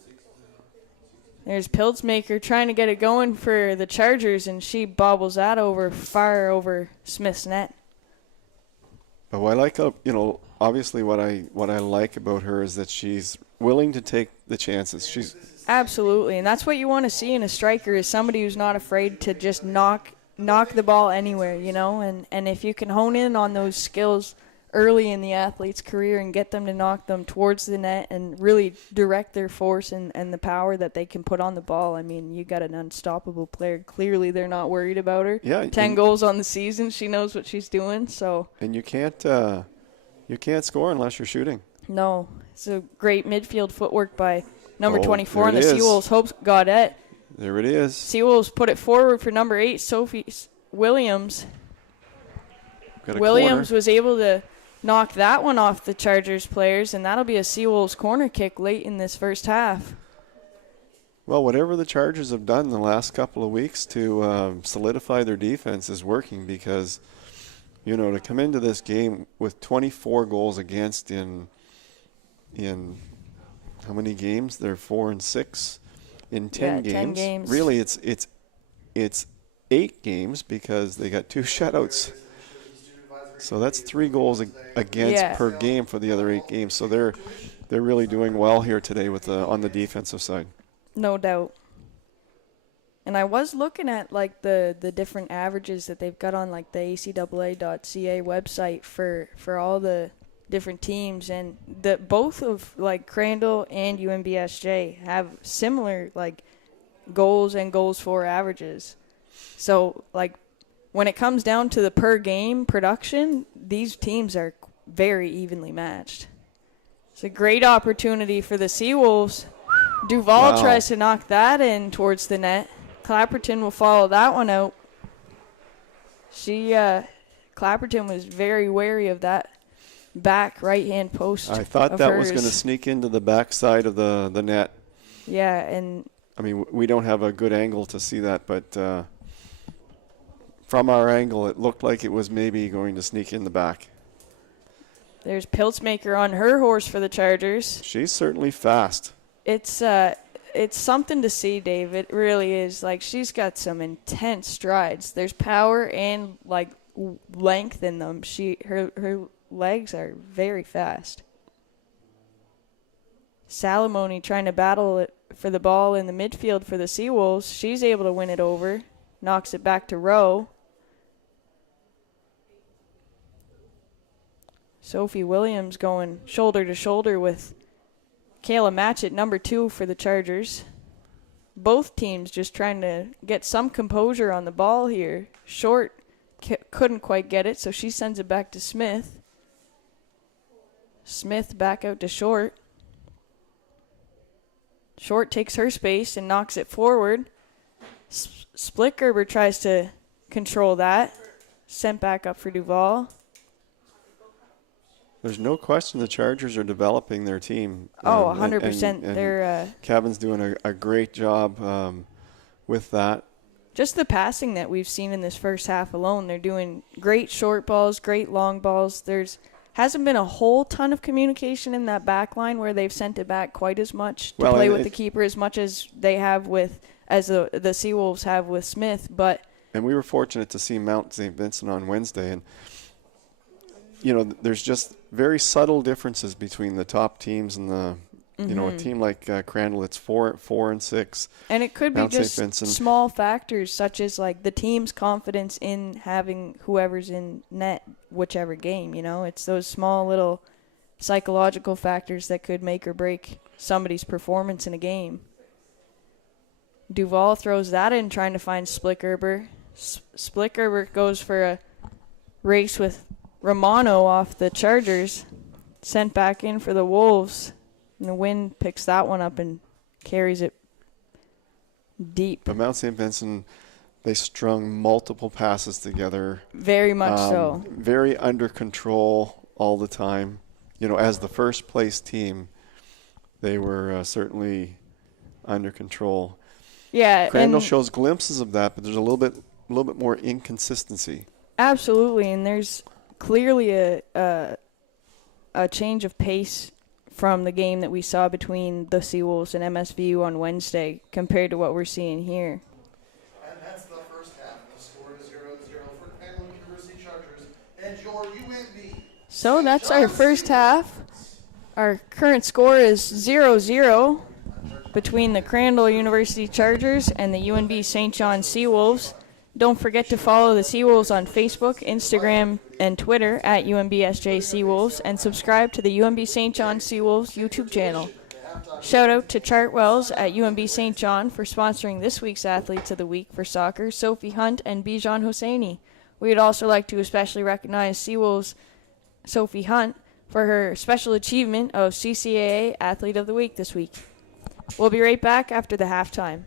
There's Pilsmaker trying to get it going for the Chargers, and she bobbles that far over Smith's net. Oh, I like, obviously what I like about her is that she's willing to take the chances. She's absolutely, and that's what you want to see in a striker is somebody who's not afraid to just knock the ball anywhere, and if you can hone in on those skills early in the athlete's career and get them to knock them towards the net and really direct their force and the power that they can put on the ball. I mean, you got an unstoppable player. Clearly, they're not worried about her. Yeah, 10 goals on the season. She knows what she's doing. So. And you can't score unless you're shooting. No. It's a great midfield footwork by number 24 on the is. Seawolves. Hope Gaudette. There it is. Seawolves put it forward for number 8, Sophie Williams. Williams was able to knock that one off the Chargers players, and that'll be a Seawolves corner kick late in this first half. Well, whatever the Chargers have done the last couple of weeks to solidify their defense is working because, to come into this game with 24 goals against in how many games? They're 4-6 in 10 games. 10 games. Really, it's 8 games because they got 2 shutouts. So that's 3 goals against per game for the other 8 games. So they're really doing well here today with on the defensive side. No doubt. And I was looking at the different averages that they've got on the ACAA.ca website for all the different teams, and both of Crandall and UNBSJ have similar goals and goals for averages. So when it comes down to the per game production, these teams are very evenly matched. It's a great opportunity for the Seawolves. Duval tries to knock that in towards the net. Clapperton will follow that one out. Clapperton was very wary of that back right-hand post. I thought that was going to sneak into the back side of the net. Yeah, and I mean, we don't have a good angle to see that, but from our angle, it looked like it was maybe going to sneak in the back. There's Pilsmaker on her horse for the Chargers. She's certainly fast. It's something to see, Dave. It really is. She's got some intense strides. There's power and length in them. Her legs are very fast. Salamone trying to battle it for the ball in the midfield for the Seawolves. She's able to win it over. Knocks it back to Rowe. Sophie Williams going shoulder to shoulder with Kayla Matchett, number 2 for the Chargers. Both teams just trying to get some composure on the ball here. Short couldn't quite get it, so she sends it back to Smith. Smith back out to Short. Short takes her space and knocks it forward. Splittgerber tries to control that. Sent back up for Duval. There's no question the Chargers are developing their team. 100%. And They're Kevin's doing a great job with that. just the passing that we've seen in this first half alone. They're doing great short balls, great long balls. Hasn't been a whole ton of communication in that back line where they've sent it back quite as much to play with the keeper as much as they have as the Seawolves have with Smith. And we were fortunate to see Mount St. Vincent on Wednesday, and there's just very subtle differences between the top teams and You know, a team like Crandall, it's 4-6. And it could be Mount St. just Vincent. small factors such as like the team's confidence in having whoever's in net whichever game, you know? It's those small little psychological factors that could make or break somebody's performance in a game. Duval throws that in trying to find Splickherber. Splickherber goes for a race with Romano off the Chargers. Sent back in for the Wolves. And the Wind picks that one up and carries it deep. But Mount St. Vincent, they strung multiple passes together. Very much so. Very under control all the time. You know, as the first place team, they were certainly under control. Yeah, Crandall shows glimpses of that, but there's a little bit more inconsistency. Absolutely, and there's clearly a change of pace from the game that we saw between the Seawolves and MSVU on Wednesday compared to what we're seeing here. And that's the first half. The score is 0-0 for Crandall University Chargers and your UNB. So that's our first half. Our current score is 0-0 between the Crandall University Chargers and the UNB St. John Seawolves. Don't forget to follow the Seawolves on Facebook, Instagram, and Twitter at UNBSJ Seawolves, and subscribe to the UNB St. John Seawolves YouTube channel. Shout out to Chartwells at UNB St. John for sponsoring this week's Athletes of the Week for soccer, Sophie Hunt and Bijan Hosseini. We'd also like to especially recognize Seawolves' Sophie Hunt for her special achievement of CCAA Athlete of the Week this week. We'll be right back after the halftime.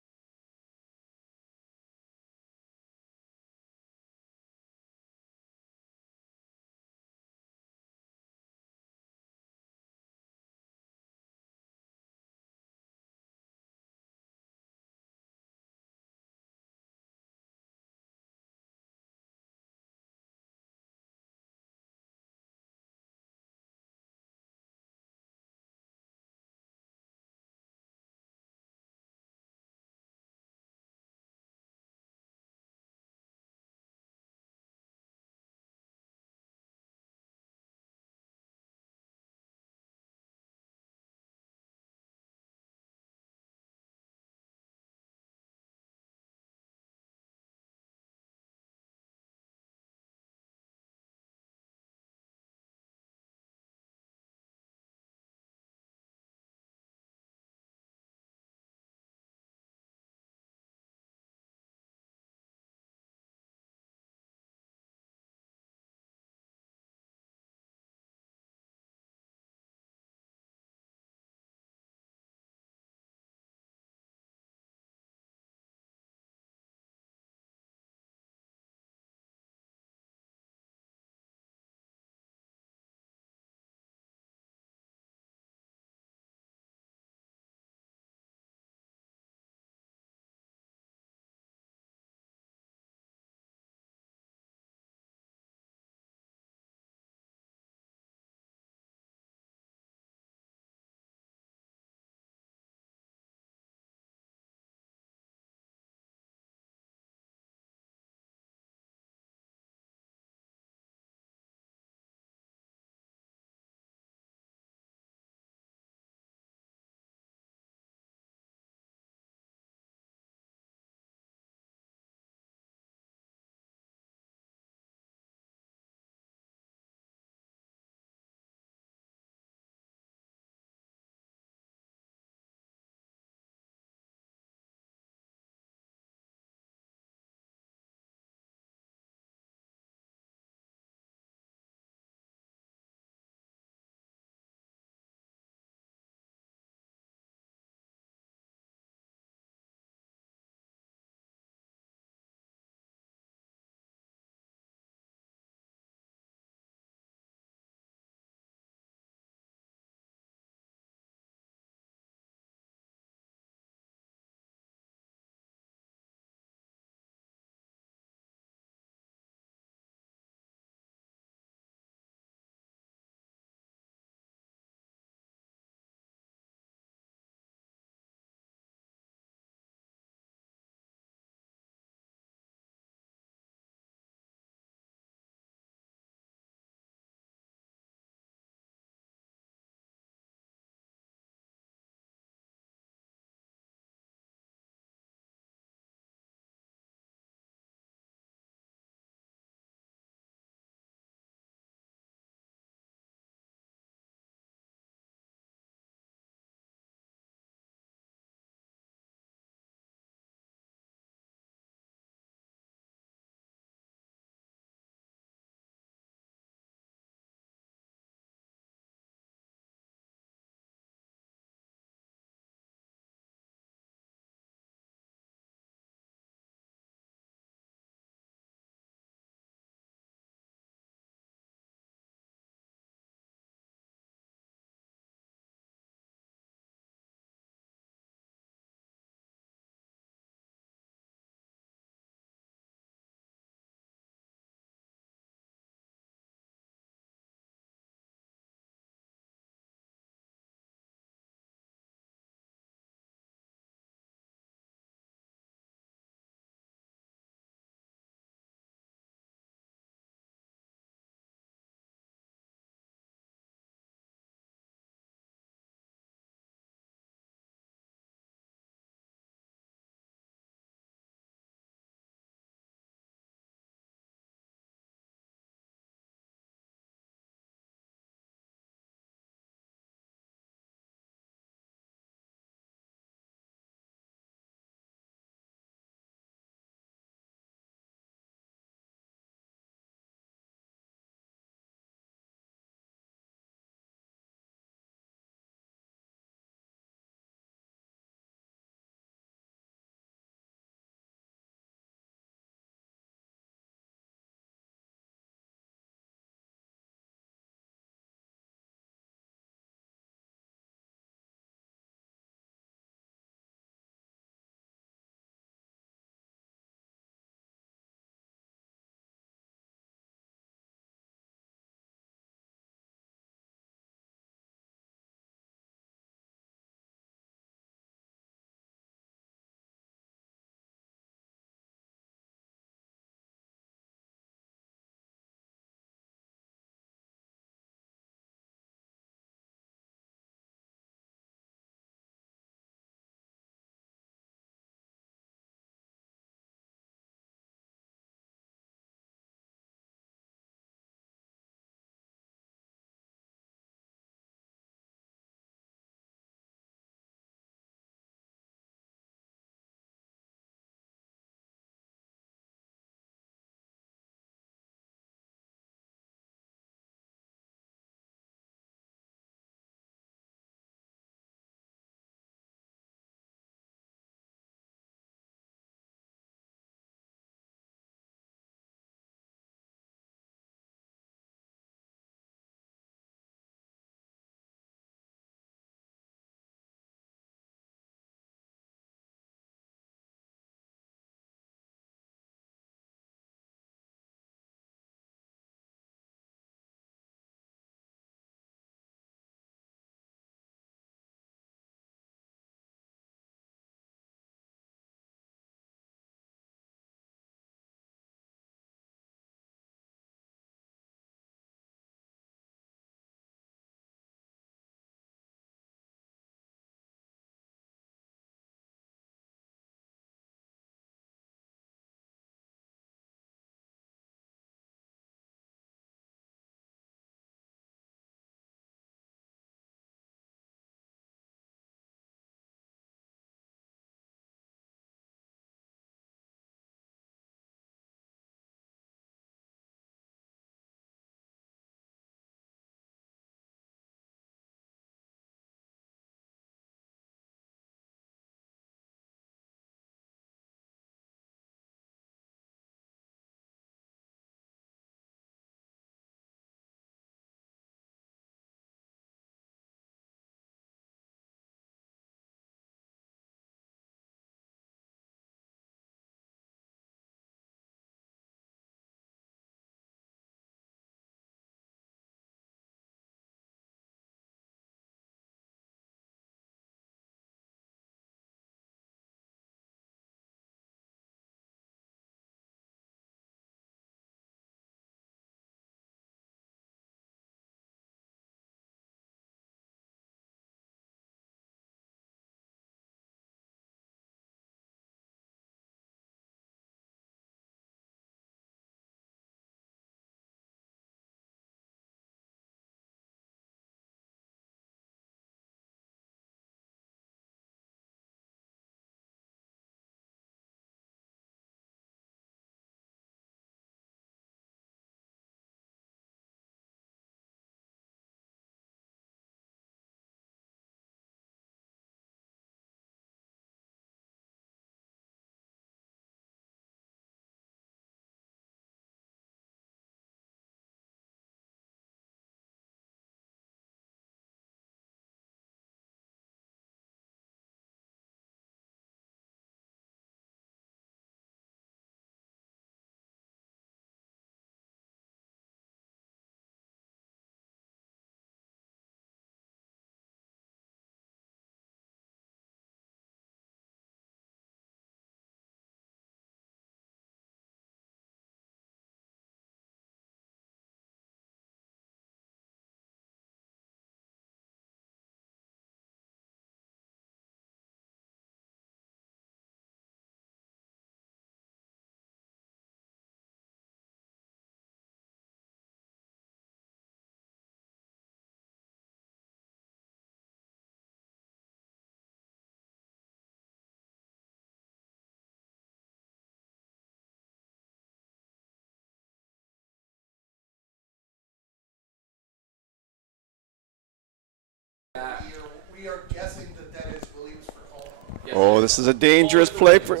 We are guessing that is Williams for Coleman. Oh, this is a dangerous play for.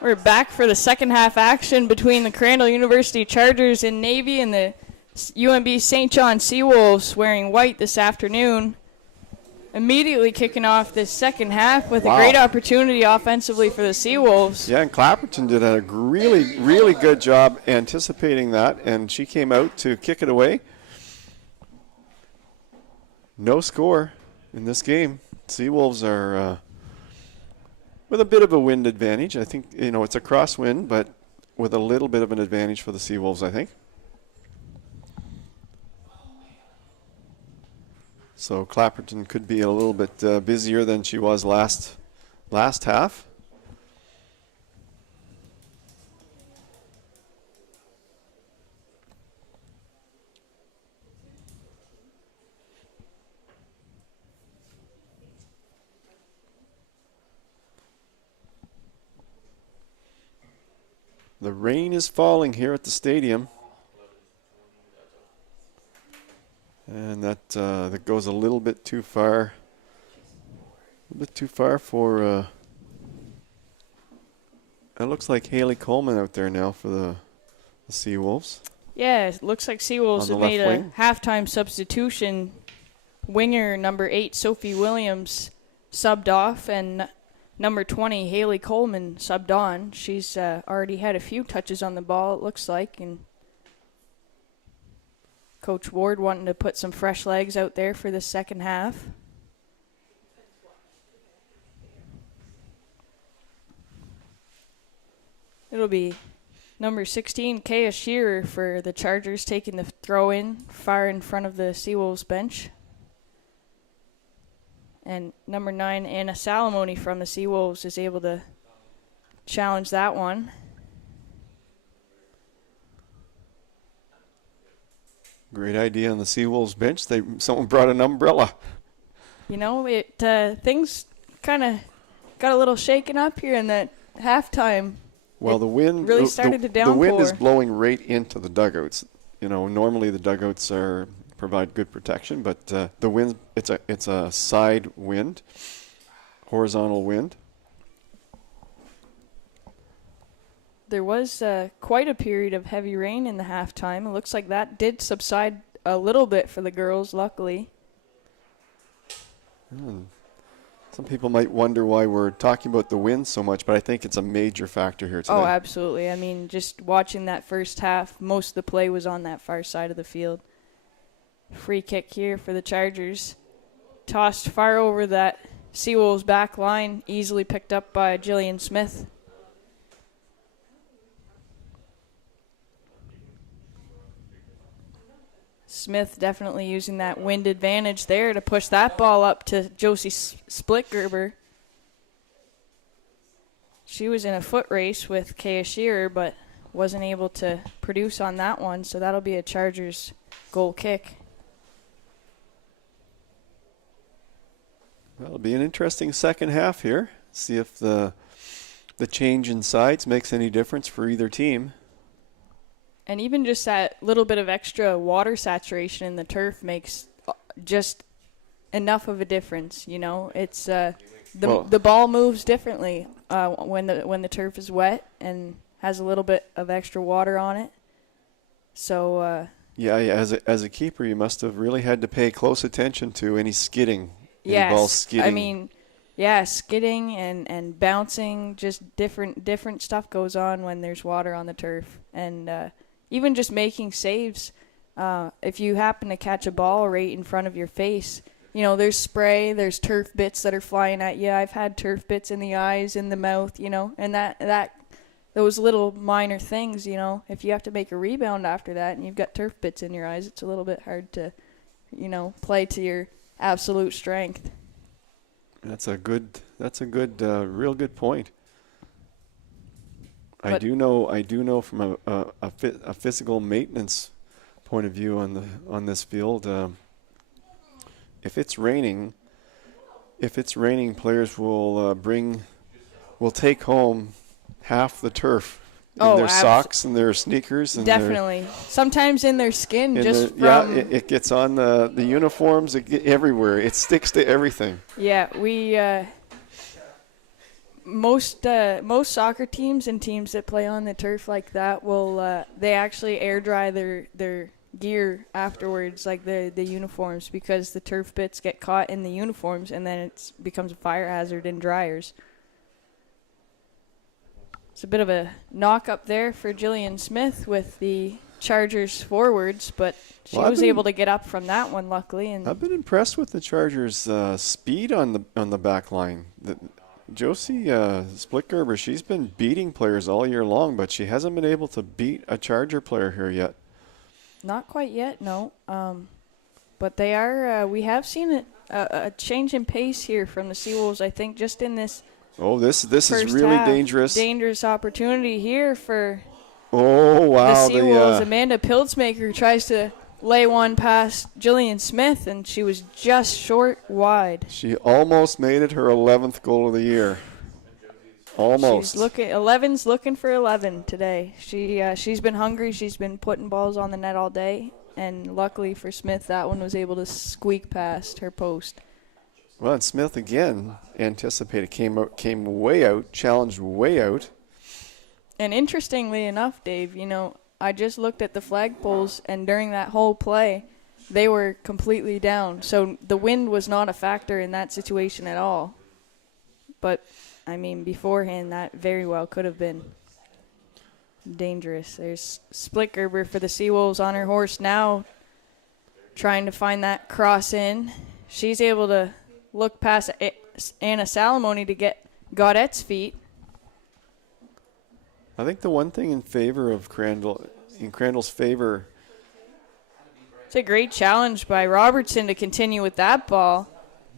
We're back for the second half action between the Crandall University Chargers in Navy and the UNB St. John Seawolves wearing white this afternoon. Immediately kicking off this second half with a great opportunity offensively for the Seawolves. Yeah, and Clapperton did a really, really good job anticipating that, and she came out to kick it away. No score in this game. Seawolves are with a bit of a wind advantage. I think, it's a crosswind, but with a little bit of an advantage for the Seawolves, I think. So Clapperton could be a little bit busier than she was last half. The rain is falling here at the stadium. And that goes a little bit too far. A bit too far for. It looks like Haley Coleman out there now for the Seawolves. Yeah, it looks like Seawolves have made a halftime substitution. Winger number 8, Sophie Williams, subbed off, and number 20, Haley Coleman, subbed on. She's already had a few touches on the ball, it looks like, and Coach Ward wanting to put some fresh legs out there for the second half. It'll be number 16, Kaya Shearer for the Chargers, taking the throw in far in front of the Seawolves bench. And number 9, Anna Salamoni from the Seawolves is able to challenge that one. Great idea on the Seawolves bench. Someone brought an umbrella. Things kind of got a little shaken up here in that halftime. Well, the wind really started to downpour. The wind is blowing right into the dugouts. Normally the dugouts provide good protection, but the wind, it's a side wind, horizontal wind. There was quite a period of heavy rain in the halftime. It looks like that did subside a little bit for the girls, luckily. Some people might wonder why we're talking about the wind so much, but I think it's a major factor here today. Oh, absolutely. I mean, just watching that first half, most of the play was on that far side of the field. Free kick here for the Chargers. Tossed far over that Seawolves back line, easily picked up by Jillian Smith. Smith definitely using that wind advantage there to push that ball up to Josie Splitgerber. She was in a foot race with Kaya Shearer, but wasn't able to produce on that one, so that'll be a Chargers goal kick. Well, it'll be an interesting second half here. See if the change in sides makes any difference for either team. And even just that little bit of extra water saturation in the turf makes just enough of a difference. It's the ball moves differently when the turf is wet and has a little bit of extra water on it. So as a keeper, you must have really had to pay close attention to any skidding. Yes, ball skidding. I mean, skidding and bouncing, just different stuff goes on when there's water on the turf, and even just making saves. If you happen to catch a ball right in front of your face, there's spray, there's turf bits that are flying at you. I've had turf bits in the eyes, in the mouth, and that those little minor things, if you have to make a rebound after that and you've got turf bits in your eyes, it's a little bit hard to, play to your absolute strength. That's a real good point. But I do know from a physical maintenance point of view on this field, if it's raining, players will take home half the turf in their socks and their sneakers. And definitely. Sometimes in their skin, just from... Yeah, it gets on the uniforms everywhere. It sticks to everything. Yeah, we... Most soccer teams and teams that play on the turf like that will they actually air dry their gear afterwards, like the uniforms, because the turf bits get caught in the uniforms and then it becomes a fire hazard in dryers. It's a bit of a knock up there for Jillian Smith with the Chargers forwards, but she was able to get up from that one, luckily. And I've been impressed with the Chargers' speed on the back line. Josie Splitgerber, she's been beating players all year long, but she hasn't been able to beat a Charger player here yet. Not quite yet, no. But they are. We have seen a change in pace here from the Seawolves, I think, just in this. Oh, this is really dangerous. Dangerous opportunity here for the Seawolves. Amanda Pilsmaker tries to lay one past Jillian Smith, and she was just short wide. She almost made it her 11th goal of the year. Almost. She's 11's looking for 11 today. She's been hungry. She's been putting balls on the net all day, and luckily for Smith, that one was able to squeak past her post. Well, and Smith again anticipated, came way out, challenged way out. And interestingly enough, Dave, I just looked at the flagpoles, and during that whole play, they were completely down. So the wind was not a factor in that situation at all. But, beforehand, that very well could have been dangerous. There's Splitgerber for the Seawolves on her horse now, trying to find that cross in. She's able to look past Anna Salamone to get Gaudette's feet. I think the one thing in favor of Crandall's favor. It's a great challenge by Robertson to continue with that ball.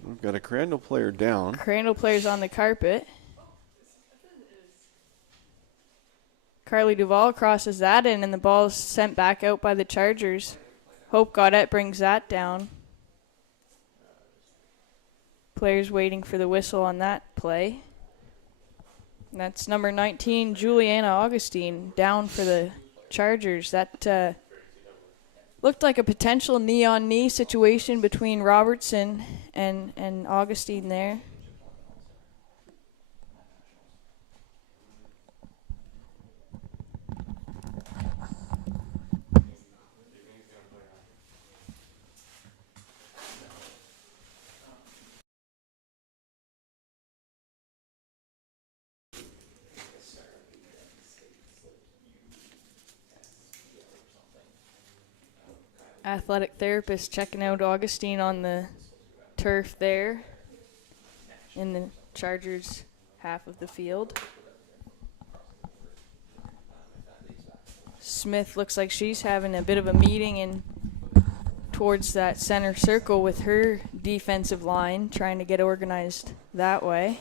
We've got a Crandall player down. Crandall player's on the carpet. Carly Duvall crosses that in, and the ball is sent back out by the Chargers. Hope Gaudette brings that down. Players waiting for the whistle on that play. And that's number 19, Juliana Augustine, down for the Chargers. That looked like a potential knee-on-knee situation between Robertson and Augustine there. Athletic therapist checking out Augustine on the turf there in the Chargers half of the field. Smith looks like she's having a bit of a meeting in towards that center circle with her defensive line, trying to get organized that way.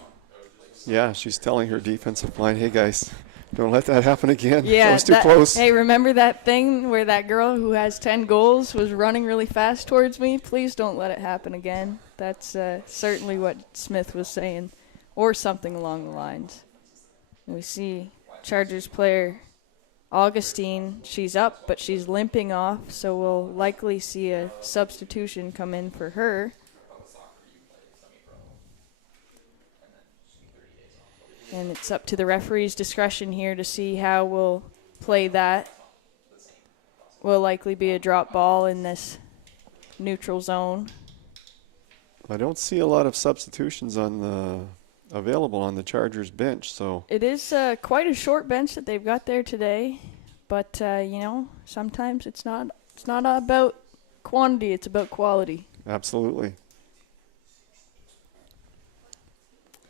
Yeah, she's telling her defensive line, hey guys, don't let that happen again. Yeah, that was too close. Hey, remember that thing where that girl who has 10 goals was running really fast towards me? Please don't let it happen again. That's certainly what Smith was saying, or something along the lines. We see Chargers player Augustine. She's up, but she's limping off, so we'll likely see a substitution come in for her. And it's up to the referee's discretion here to see how we'll play that. Will likely be a drop ball in this neutral zone. I don't see a lot of substitutions available on the Chargers bench, so it is quite a short bench that they've got there today, but sometimes it's not about quantity, it's about quality. Absolutely.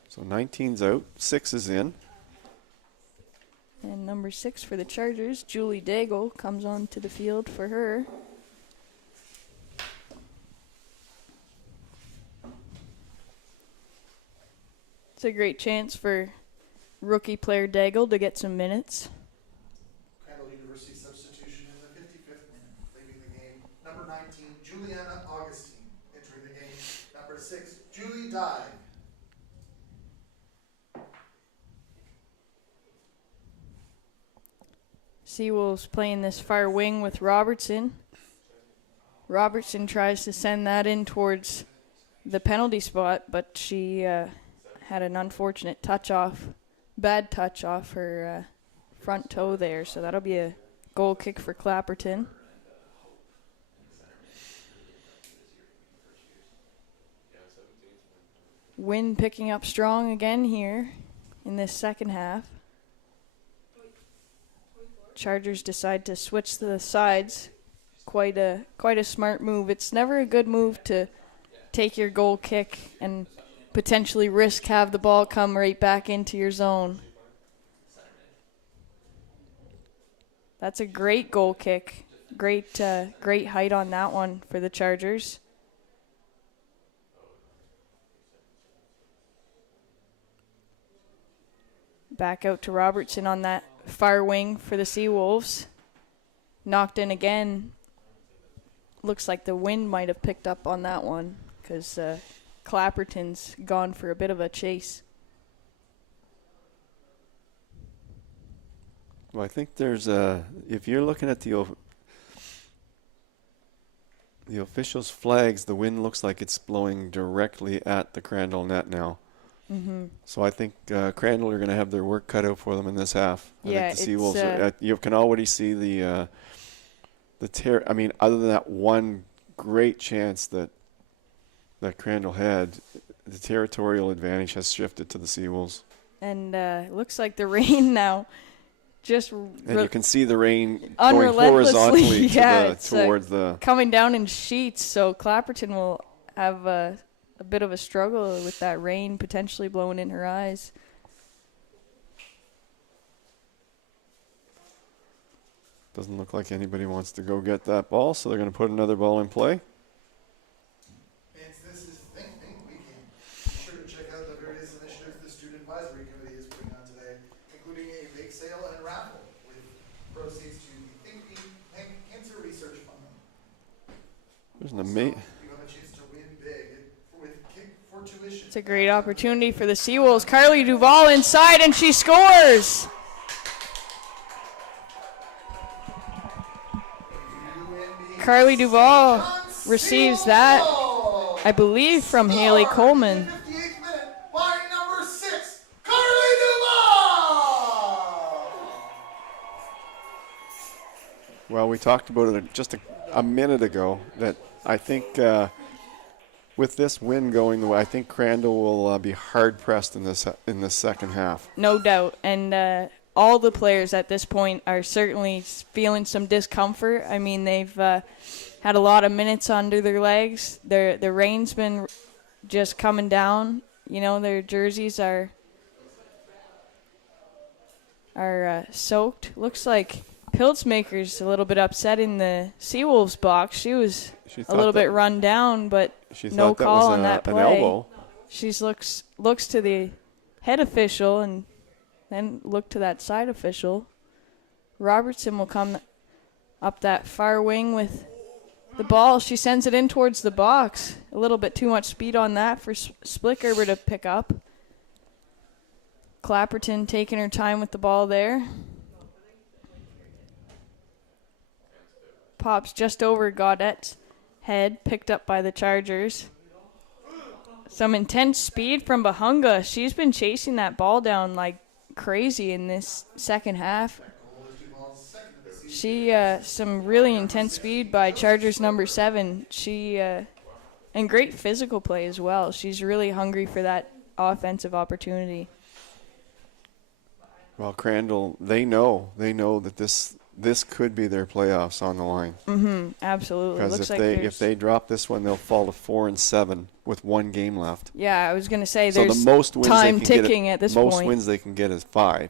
So 19's out, 6 is in. And number 6 for the Chargers, Julie Daigle, comes on to the field for her. It's a great chance for rookie player Daigle to get some minutes. Crandall University substitution in the 55th minute, leaving the game. Number 19, Juliana Augustine. Entering the game, number 6, Julie Dye. Seawolves playing this far wing with Robertson. Robertson tries to send that in towards the penalty spot, but she had an unfortunate bad touch off her front toe there, so that'll be a goal kick for Clapperton. Wind picking up strong again here in this second half. Chargers decide to switch to the sides. Quite a smart move. It's never a good move to take your goal kick and potentially have the ball come right back into your zone. That's a great goal kick. Great height on that one for the Chargers. Back out to Robertson on that far wing for the Seawolves. Knocked in again. Looks like the wind might have picked up on that one because Clapperton's gone for a bit of a chase. Well, I think there's if you're looking at the officials' flags, the wind looks like it's blowing directly at the Crandall net now. Mm-hmm. So I think Crandall are going to have their work cut out for them in this half. I think the Seawolves, you can already see the tear. I mean, other than that one great chance that Crandall had, the territorial advantage has shifted to the Seawolves. And it looks like the rain now just... And you can see the rain going horizontally towards the... coming down in sheets, so Clapperton will have a bit of a struggle with that rain potentially blowing in her eyes. Doesn't look like anybody wants to go get that ball, so they're going to put another ball in play. Fans, this is Think Weekend. Be sure to check out the various initiatives the Student Advisory Committee is putting on today, including a bake sale and raffle with proceeds to the Think Pink Cancer Research Fund. There's an amazing... You have a chance to win big with Kick for Tuition. It's a great opportunity for the Seawolves. Carly Duvall inside, and she scores! Carly Duvall receives that, I believe, from Haley Coleman. 58th minute by number 6, Carly Duvall! Well, we talked about it just a minute ago that I think with this win going the way, I think Crandall will be hard-pressed in this second half. No doubt. And all the players at this point are certainly feeling some discomfort. I mean, they've had a lot of minutes under their legs. The rain's been just coming down. You know, their jerseys are soaked. Looks like Piltzmaker's a little bit upset in the Seawolves box. She was a little bit run down, but no call on that play. An elbow. She looks to the head official and then look to that side official. Robertson will come up that far wing with the ball. She sends it in towards the box. A little bit too much speed on that for Splicker to pick up. Clapperton taking her time with the ball there. Pops just over Gaudette's head, picked up by the Chargers. Some intense speed from Bahunga. She's been chasing that ball down like crazy in this second half. She some really intense speed by Chargers number 7. She and great physical play as well. She's really hungry for that offensive opportunity. Well, Crandall, they know that this could be their playoffs on the line. Mm-hmm. Absolutely. Because if they drop this one, they'll fall to 4-7 with one game left. Yeah, I was going to say there's the most wins time ticking at this point. Most wins they can get is 5.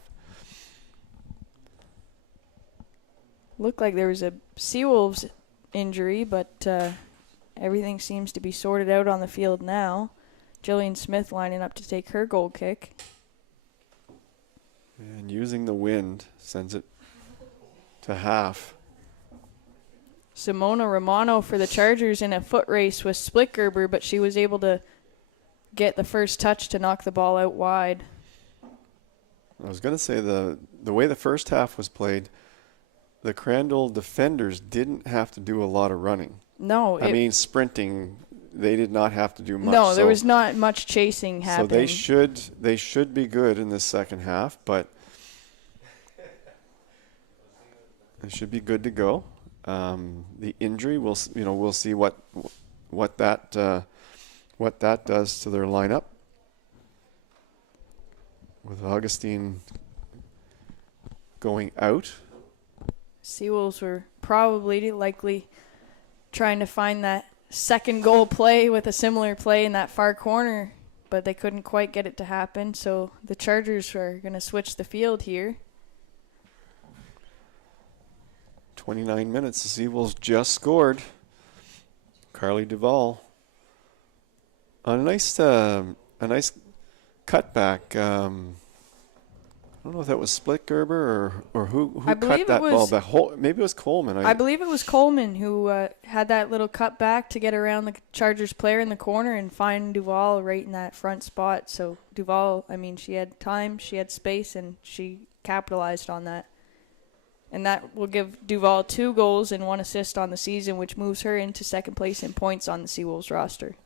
Looked like there was a Seawolves injury, but everything seems to be sorted out on the field now. Jillian Smith lining up to take her goal kick. And using the wind sends it to half. Simona Romano for the Chargers in a foot race with Splitgerber, but she was able to get the first touch to knock the ball out wide. I was going to say the way the first half was played, the Crandall defenders didn't have to do a lot of running. No. I mean, sprinting, they did not have to do much. No, there was not much chasing happening. So they should be good in the second half, but they should be good to go. The injury, we'll see what that does to their lineup. With Augustine going out. Seawolves were probably likely trying to find that second goal play with a similar play in that far corner, but they couldn't quite get it to happen. So the Chargers are going to switch the field here. 29 minutes. The Seawolves just scored. Carly Duvall. A nice cutback. I don't know if that was Split Gerber or who cut that ball. But maybe it was Coleman. I believe it was Coleman who had that little cut back to get around the Chargers player in the corner and find Duvall right in that front spot. So Duvall, I mean, she had time, she had space, and she capitalized on that. And that will give Duvall 2 goals and 1 assist on the season, which moves her into second place in points on the Seawolves roster.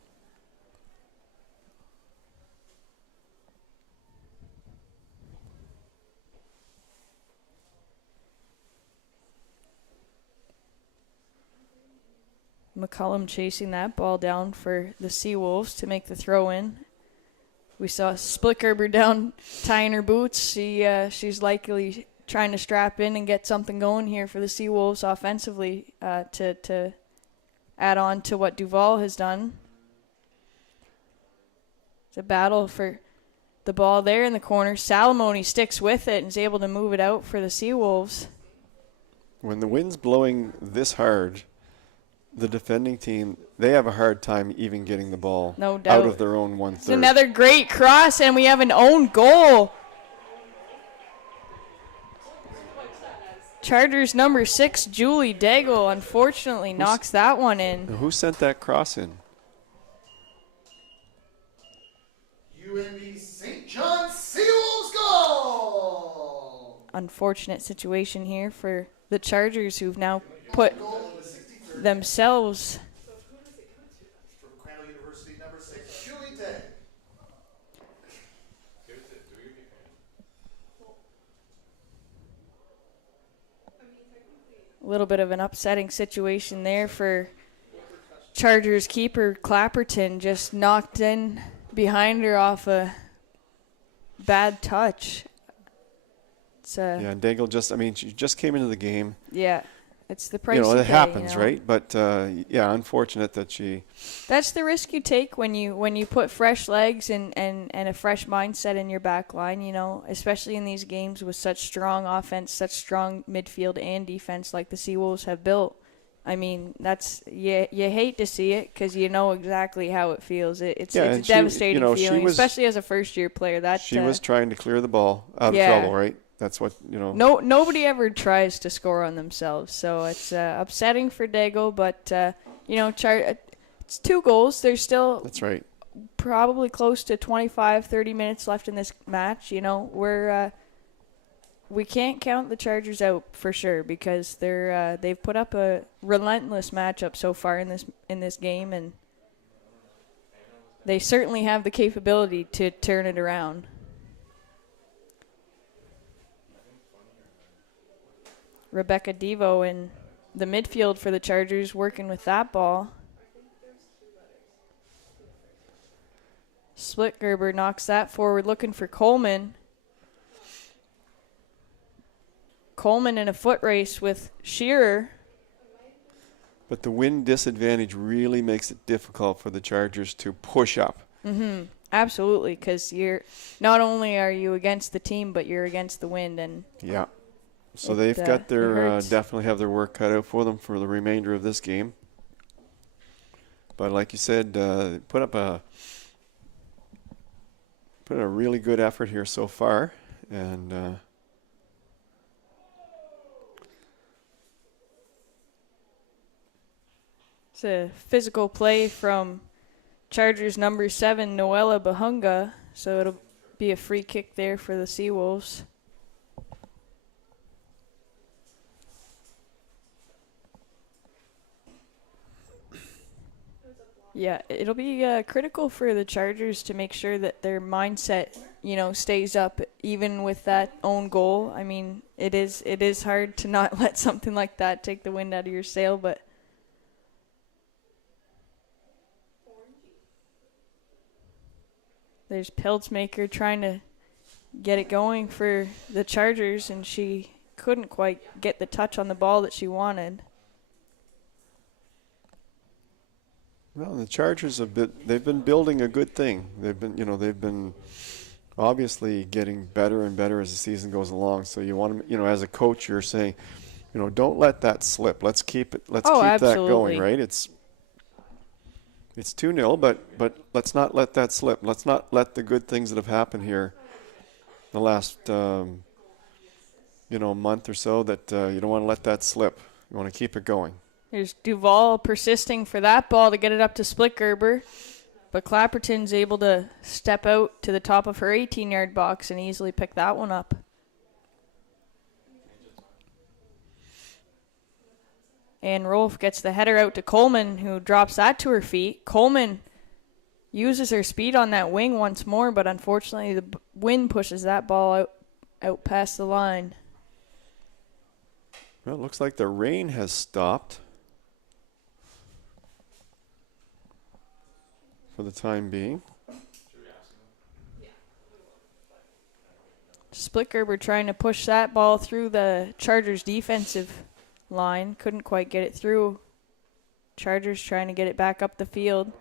McCullum chasing that ball down for the Seawolves to make the throw in. We saw Splickgerber down tying her boots. She's likely trying to strap in and get something going here for the Seawolves offensively to add on to what Duvall has done. It's a battle for the ball there in the corner. Salamone sticks with it and is able to move it out for the Seawolves. When the wind's blowing this hard, the defending team, they have a hard time even getting the ball out of their own 1/3. It's another great cross, and we have an own goal. Chargers number 6, Julie Daigle, unfortunately knocks that one in. Who sent that cross in? UNB St. John Seawolves goal! Unfortunate situation here for the Chargers, who've now put themselves. From Crandall University, number 6, Julie Day. A little bit of an upsetting situation there for Chargers keeper Clapperton, just knocked in behind her off a bad touch. Yeah, and Daigle she just came into the game. Yeah, it's the price it happens, right? But, unfortunate that she... That's the risk you take when you put fresh legs and a fresh mindset in your back line, especially in these games with such strong offense, such strong midfield and defense like the Seawolves have built. I mean, you hate to see it because you know exactly how it feels. It's a devastating feeling, especially as a first-year player. She was trying to clear the ball out of trouble, right? That's what, Nobody ever tries to score on themselves, so it's upsetting for Daigle, but, it's 2 goals. There's still that's right. Probably close to 25, 30 minutes left in this match. We can't count the Chargers out for sure because they've put up a relentless matchup so far in this game, and they certainly have the capability to turn it around. Rebecca Devo in the midfield for the Chargers working with that ball. Splickgerber knocks that forward looking for Coleman. Coleman in a foot race with Shearer. But the wind disadvantage really makes it difficult for the Chargers to push up. Mm-hmm. Absolutely, because you're not only are you against the team, but you're against the wind. And yeah. So they've got definitely have their work cut out for them for the remainder of this game. But like you said, put a really good effort here so far, and it's a physical play from Chargers number 7, Noella Bahunga. So it'll be a free kick there for the Seawolves. Yeah, it'll be critical for the Chargers to make sure that their mindset, stays up even with that own goal. I mean, it is hard to not let something like that take the wind out of your sail, but there's Piltzmaker trying to get it going for the Chargers, and she couldn't quite get the touch on the ball that she wanted. Well, the Chargers they've been building a good thing. They've been obviously getting better and better as the season goes along. So you want to, as a coach, you're saying, don't let that slip. Let's keep that going, right? It's 2-0, but let's not let that slip. Let's not let the good things that have happened here the last month or so, that you don't want to let that slip. You want to keep it going. There's Duval persisting for that ball to get it up to Splitgerber, but Clapperton's able to step out to the top of her 18-yard box and easily pick that one up. And Rolf gets the header out to Coleman, who drops that to her feet. Coleman uses her speed on that wing once more, but unfortunately the wind pushes that ball out past the line. Well, it looks like the rain has stopped for the time being. Splitgerber trying to push that ball through the Chargers' defensive line. Couldn't quite get it through. Chargers trying to get it back up the field.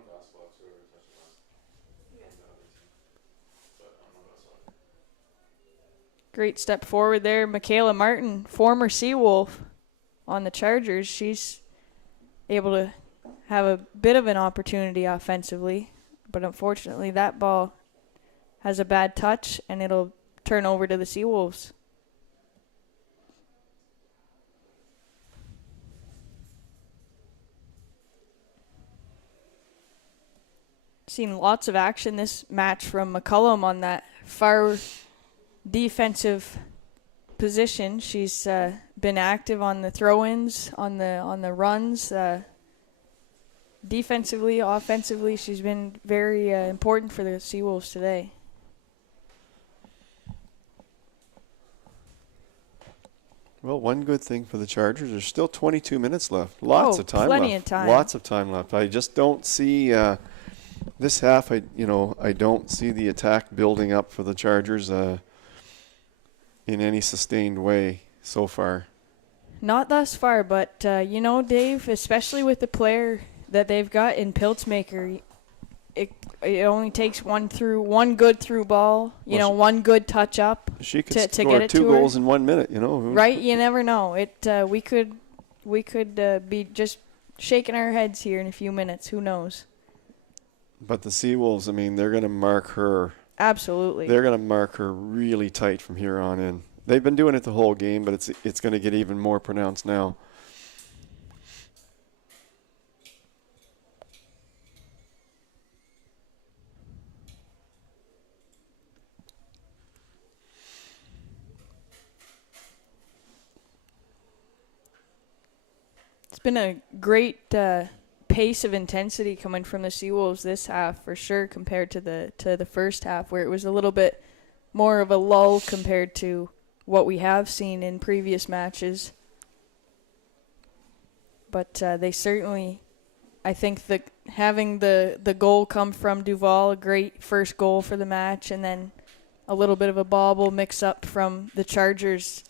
Great step forward there. Michaela Martin, former Seawolf on the Chargers. She's able to have a bit of an opportunity offensively, but unfortunately that ball has a bad touch and it'll turn over to the Seawolves. Seen lots of action this match from McCullum on that far defensive position. She's been active on the throw-ins, on the runs. Defensively, offensively, she's been very important for the Seawolves today. Well, one good thing for the Chargers, there's still 22 minutes left. Lots of time plenty left. of time. Lots of time left. I just don't see this half. I don't see the attack building up for the Chargers in any sustained way so far. Not thus far, but Dave, especially with the player that they've got in Piltzmaker, it only takes one good through ball, one good touch up she could to score get it 2 to goals her. in 1 minute, Right, you never know. We could be just shaking our heads here in a few minutes. Who knows? But the Seawolves, they're going to mark her. Absolutely. They're going to mark her really tight from here on in. They've been doing it the whole game, but it's going to get even more pronounced now. It's been a great pace of intensity coming from the Seawolves this half for sure, compared to the first half, where it was a little bit more of a lull compared to what we have seen in previous matches. But they certainly, I think that having the goal come from Duval, a great first goal for the match, and then a little bit of a bobble mix up from the Chargers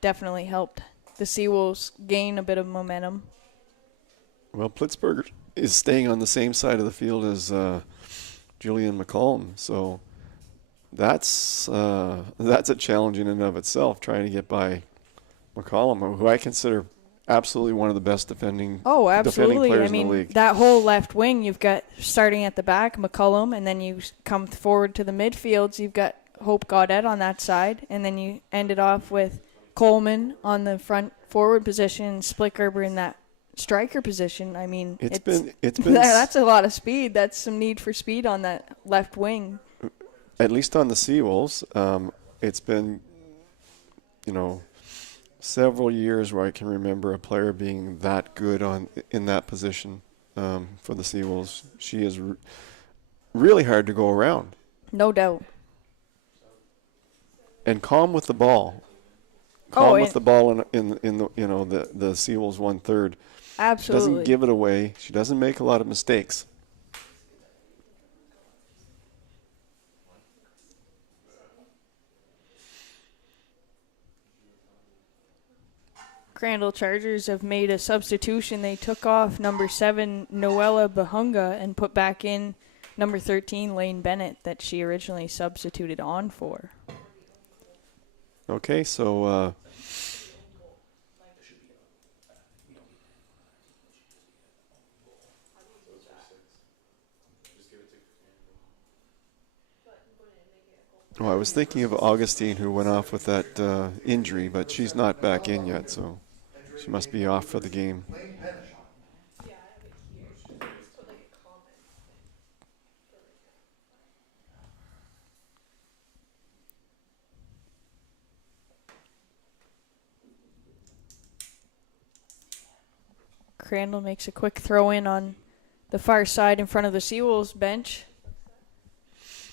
definitely helped the Seawolves gain a bit of momentum. Well, Pittsburgh is staying on the same side of the field as Julian McCollum, so that's a challenge in and of itself, trying to get by McCollum, who I consider absolutely one of the best defending players in the league. That whole left wing, you've got starting at the back, McCullum, and then you come forward to the midfields, you've got Hope Gaudet on that side, and then you end it off with Coleman on the front forward position, Splitgerber in that striker position. It's been that's a lot of speed. That's some need for speed on that left wing. At least on the Seawolves, it's been, several years where I can remember a player being that good in that position. for the Seawolves. She is really hard to go around. No doubt. And calm with the ball. Oh, Calm with the ball in the the Seawolves 1/3. Absolutely. She doesn't give it away. She doesn't make a lot of mistakes. Crandall Chargers have made a substitution. They took off number 7, Noella Bahunga, and put back in number 13, Lane Bennett, that she originally substituted on for. Okay, so I was thinking of Augustine, who went off with that injury, but she's not back in yet, so she must be off for the game. Crandall makes a quick throw in on the far side in front of the Seawolves bench.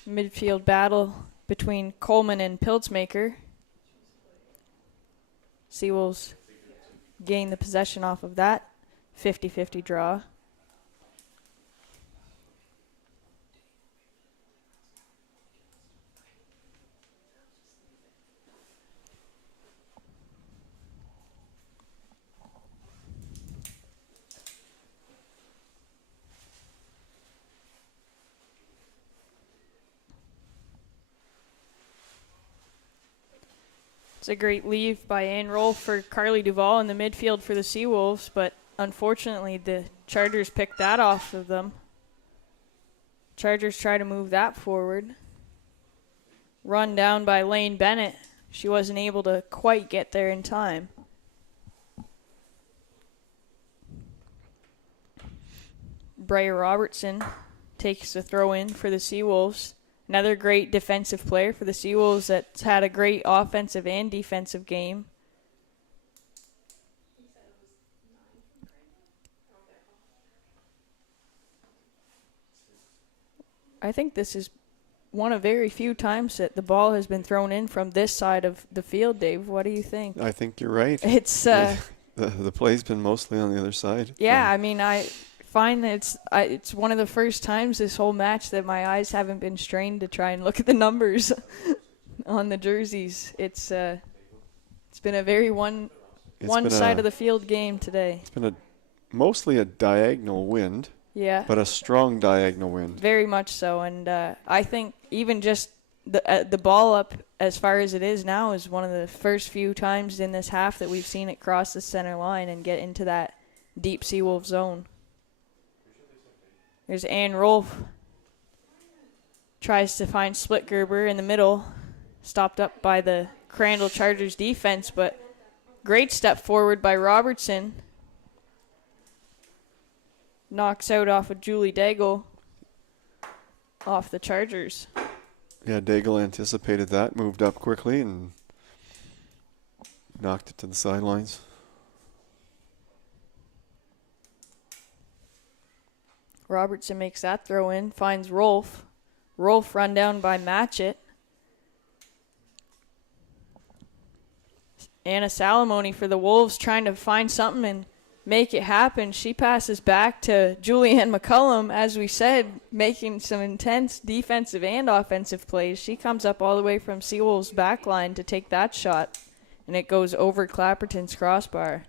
Midfield battle between Coleman and Piltzmaker. Seawolves gain the possession off of that 50-50 draw. It's a great leave by Ann Rolfe for Carly Duvall in the midfield for the Seawolves, but unfortunately the Chargers picked that off of them. Chargers try to move that forward. Run down by Lane Bennett. She wasn't able to quite get there in time. Bray Robertson takes the throw in for the Seawolves. Another great defensive player for the Seawolves that's had a great offensive and defensive game. I think this is one of very few times that the ball has been thrown in from this side of the field, Dave. What do you think? I think you're right. It's the play's been mostly on the other side. Yeah, I mean, I find that it's one of the first times this whole match that my eyes haven't been strained to try and look at the numbers on the jerseys. It's been a very one side of the field game today. It's been mostly a diagonal wind. Yeah. But a strong diagonal wind. Very much so, and I think even just the ball up as far as it is now is one of the first few times in this half that we've seen it cross the center line and get into that deep Seawolf zone. There's Ann Rolfe. Tries to find Split Gerber in the middle. Stopped up by the Crandall Chargers defense, but great step forward by Robertson. Knocks out off of Julie Daigle off the Chargers. Yeah, Daigle anticipated that, moved up quickly and knocked it to the sidelines. Robertson makes that throw in, finds Rolfe. Rolfe run down by Matchett. Anna Salamone for the Wolves trying to find something and make it happen. She passes back to Julianne McCullum, as we said, making some intense defensive and offensive plays. She comes up all the way from Seawolves' back line to take that shot, and it goes over Clapperton's crossbar.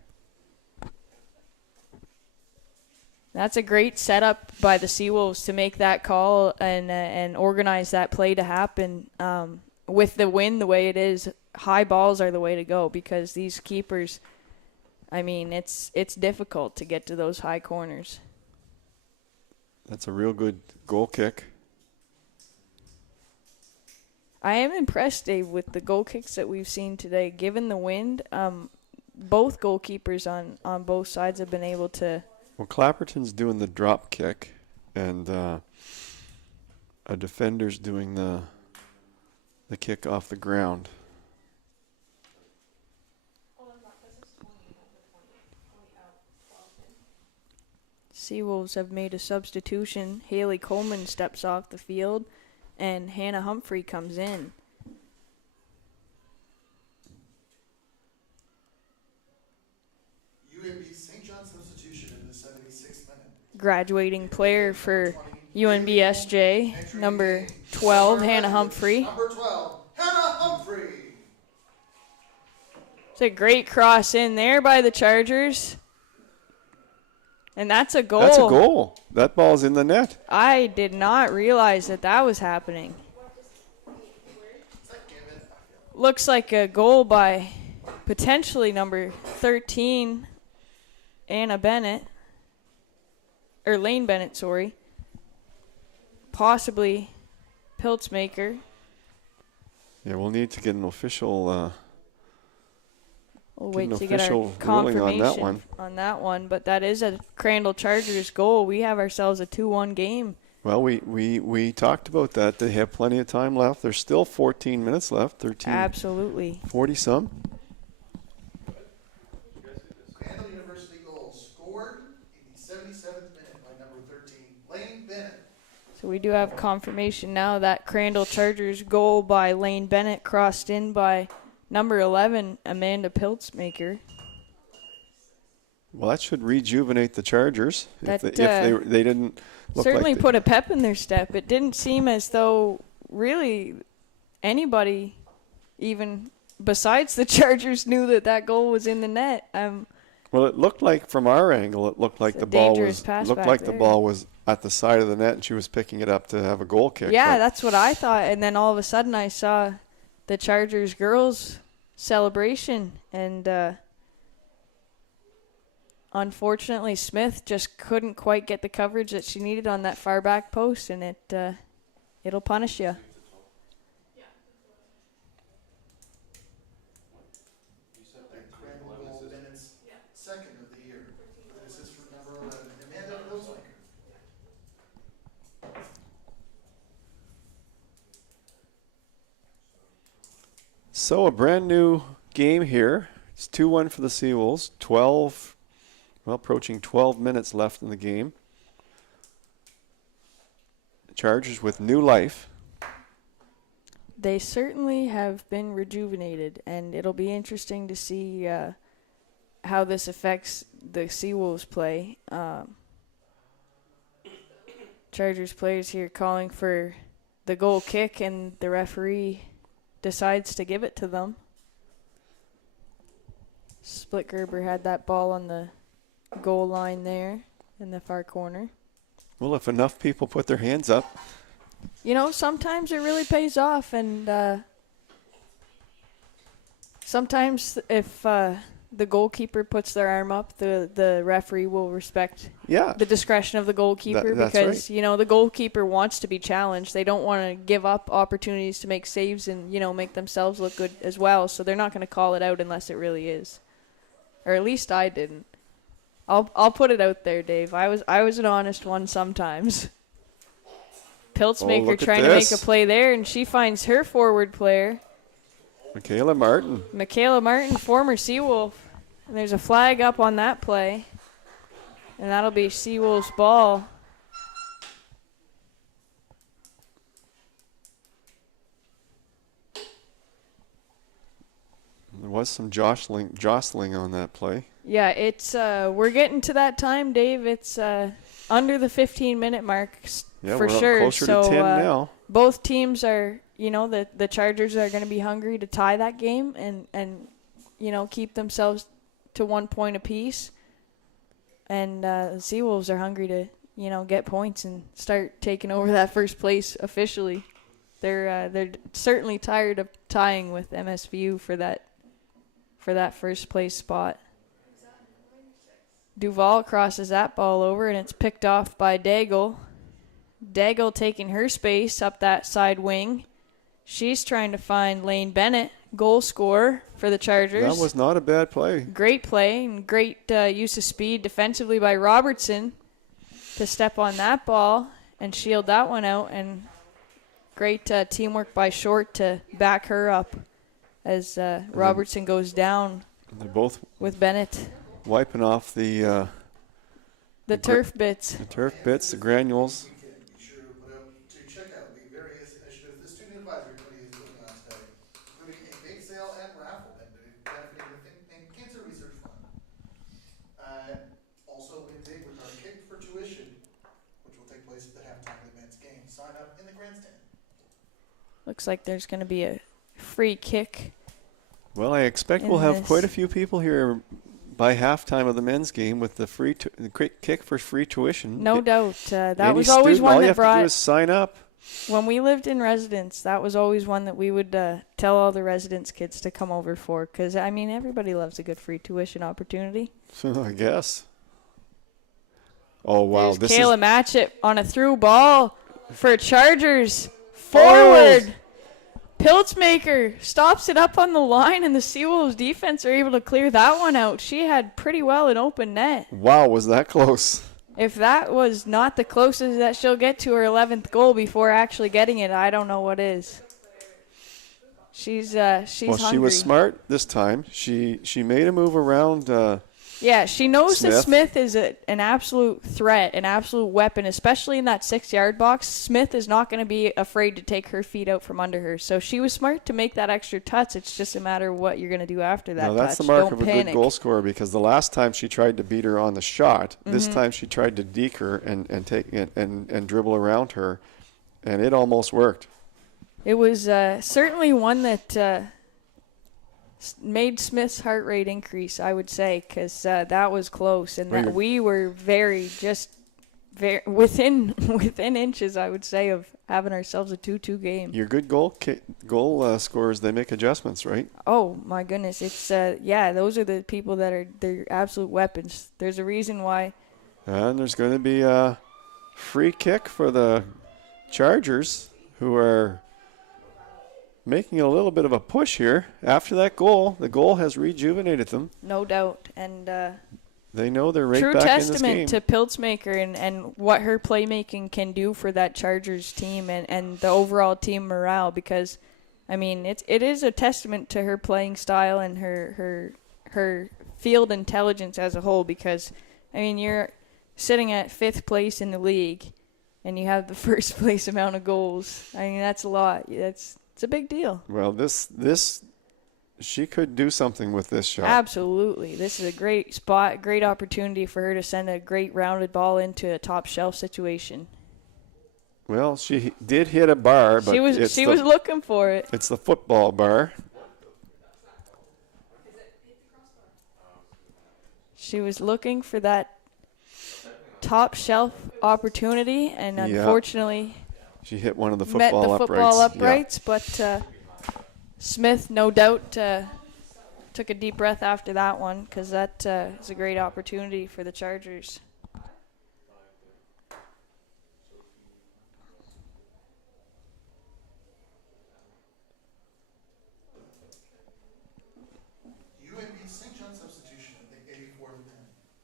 That's a great setup by the Seawolves to make that call and organize that play to happen. With the wind the way it is, high balls are the way to go because these keepers, I mean, it's difficult to get to those high corners. That's a real good goal kick. I am impressed, Dave, with the goal kicks that we've seen today. Given the wind, both goalkeepers on both sides have been able to. Well, Clapperton's doing the drop kick, and a defender's doing the kick off the ground. Seawolves have made a substitution. Haley Coleman steps off the field, and Hannah Humphrey comes in. UAB St. John substitution in the 76th minute. Graduating player for UNBSJ, number 12, Hannah Humphrey. Number 12, Hannah Humphrey. It's a great cross in there by the Chargers. And that's a goal. That's a goal. That ball's in the net. I did not realize that was happening. Looks like a goal by potentially number 13, Anna Bennett. Or Lane Bennett, sorry. Possibly Piltzmaker. Yeah, we'll need to get an official We'll wait to get our official ruling confirmation on that one. But that is a Crandall Chargers goal. We have ourselves a 2-1 game. Well, we talked about that. They have plenty of time left. There's still 14 minutes left. 13. Absolutely. 40-some. Crandall University goal scored in the 77th minute by number 13, Lane Bennett. So we do have confirmation now that Crandall Chargers goal by Lane Bennett crossed in by number 11, Amanda Piltzmaker. Well, that should rejuvenate the Chargers. That, if they didn't look certainly like put a pep in their step. It didn't seem as though really anybody, even besides the Chargers, knew that goal was in the net. Well, it looked like from our angle, it looked like the ball was at the side of the net, and she was picking it up to have a goal kick. Yeah, that's what I thought. And then all of a sudden, I saw the Chargers girls celebration, and unfortunately, Smith just couldn't quite get the coverage that she needed on that far back post, and it'll punish you. Crandall Bennett's second of the year. This is for number 11, Amanda Piltzmaker. So a brand new game here. It's 2-1 for the Seawolves. Approaching 12 minutes left in the game. The Chargers with new life. They certainly have been rejuvenated, and it'll be interesting to see how this affects the Seawolves play. Chargers players here calling for the goal kick, and the referee decides to give it to them. Split Gerber had that ball on the goal line there in the far corner. Well, if enough people put their hands up. You know, sometimes it really pays off, and sometimes if the goalkeeper puts their arm up, the referee will respect the discretion of the goalkeeper because, you know, the goalkeeper wants to be challenged. They don't want to give up opportunities to make saves and, you know, make themselves look good as well, so they're not going to call it out unless it really is. Or at least I didn't. I'll put it out there, Dave. I was an honest one sometimes. Piltzmaker trying to make a play there, and she finds her forward player. Michaela Martin, former Seawolf. And there's a flag up on that play. And that'll be Seawolf's ball. There was some jostling on that play. Yeah, it's we're getting to that time, Dave. It's under the 15-minute mark for sure. Closer to 10 now. Both teams are, you know, the Chargers are going to be hungry to tie that game and you know, keep themselves to 1 point apiece. And the Seawolves are hungry to, you know, get points and start taking over that first place officially. They're certainly tired of tying with MSVU for that first place spot. Duval crosses that ball over, and it's picked off by Daigle. Daigle taking her space up that side wing. She's trying to find Lane Bennett, goal scorer for the Chargers. That was not a bad play. Great play and great use of speed defensively by Robertson to step on that ball and shield that one out. And great teamwork by Short to back her up as Robertson goes down they're both with Bennett. Wiping off the The turf bits. The turf bits, the granules. Weekend. Be sure to put out to check out the various initiatives the Student Advisory Committee is putting on today, including a bake sale and raffle benefiting the Think Tank Cancer Research Fund. Also win big with our Kick for Tuition, which will take place at the halftime of the men's game. Sign up in the grandstand. Looks like there's going to be a free kick. Well, I expect we'll have quite a few people here by halftime of the men's game with the kick for free tuition. No doubt. That was student, always one all you that have to do is sign up. When we lived in residence, that was always one that we would tell all the residence kids to come over for. Because, I mean, everybody loves a good free tuition opportunity. I guess. Oh, wow. There's Michaela Martin on a through ball for Chargers. Forward. Oh. Piltzmaker stops it up on the line, and the Seawolves defense are able to clear that one out. She had pretty well an open net. Wow, was that close? If that was not the closest that she'll get to her 11th goal before actually getting it, I don't know what is. She's hungry. She was smart this time. She made a move around. Yeah, she knows that Smith is an absolute threat, an absolute weapon, especially in that 6-yard box. Smith is not going to be afraid to take her feet out from under her. So she was smart to make that extra touch. It's just a matter of what you're going to do after that touch. That's the mark Don't of panic. a good goal scorer, because the last time she tried to beat her on the shot, this time she tried to deke her and take it and dribble around her, and it almost worked. It was certainly one that made Smith's heart rate increase, I would say, because that was close, and that we were very within inches, I would say, of having ourselves a 2-2 game. Your good goal scorers, they make adjustments, right? Oh my goodness, it's those are the people that are they're absolute weapons. There's a reason why. And there's going to be a free kick for the Chargers, who are making a little bit of a push here after that goal. The goal has rejuvenated them. No doubt. And they know they're right back in this game. True testament to Piltzmaker and what her playmaking can do for that Chargers team and the overall team morale, because, I mean, it is a testament to her playing style and her field intelligence as a whole, because, I mean, you're sitting at 5th place in the league and you have the first place amount of goals. I mean, that's a lot. It's a big deal. Well, this she could do something with this shot. Absolutely. This is a great spot, great opportunity for her to send a great rounded ball into a top shelf situation. Well, she did hit a bar, but she was looking for it. It's the football bar. She was looking for that top shelf opportunity, and unfortunately she hit one of the football uprights. But Smith, no doubt, took a deep breath after that one, because that is a great opportunity for the Chargers. St. John substitution of the 84 to 10.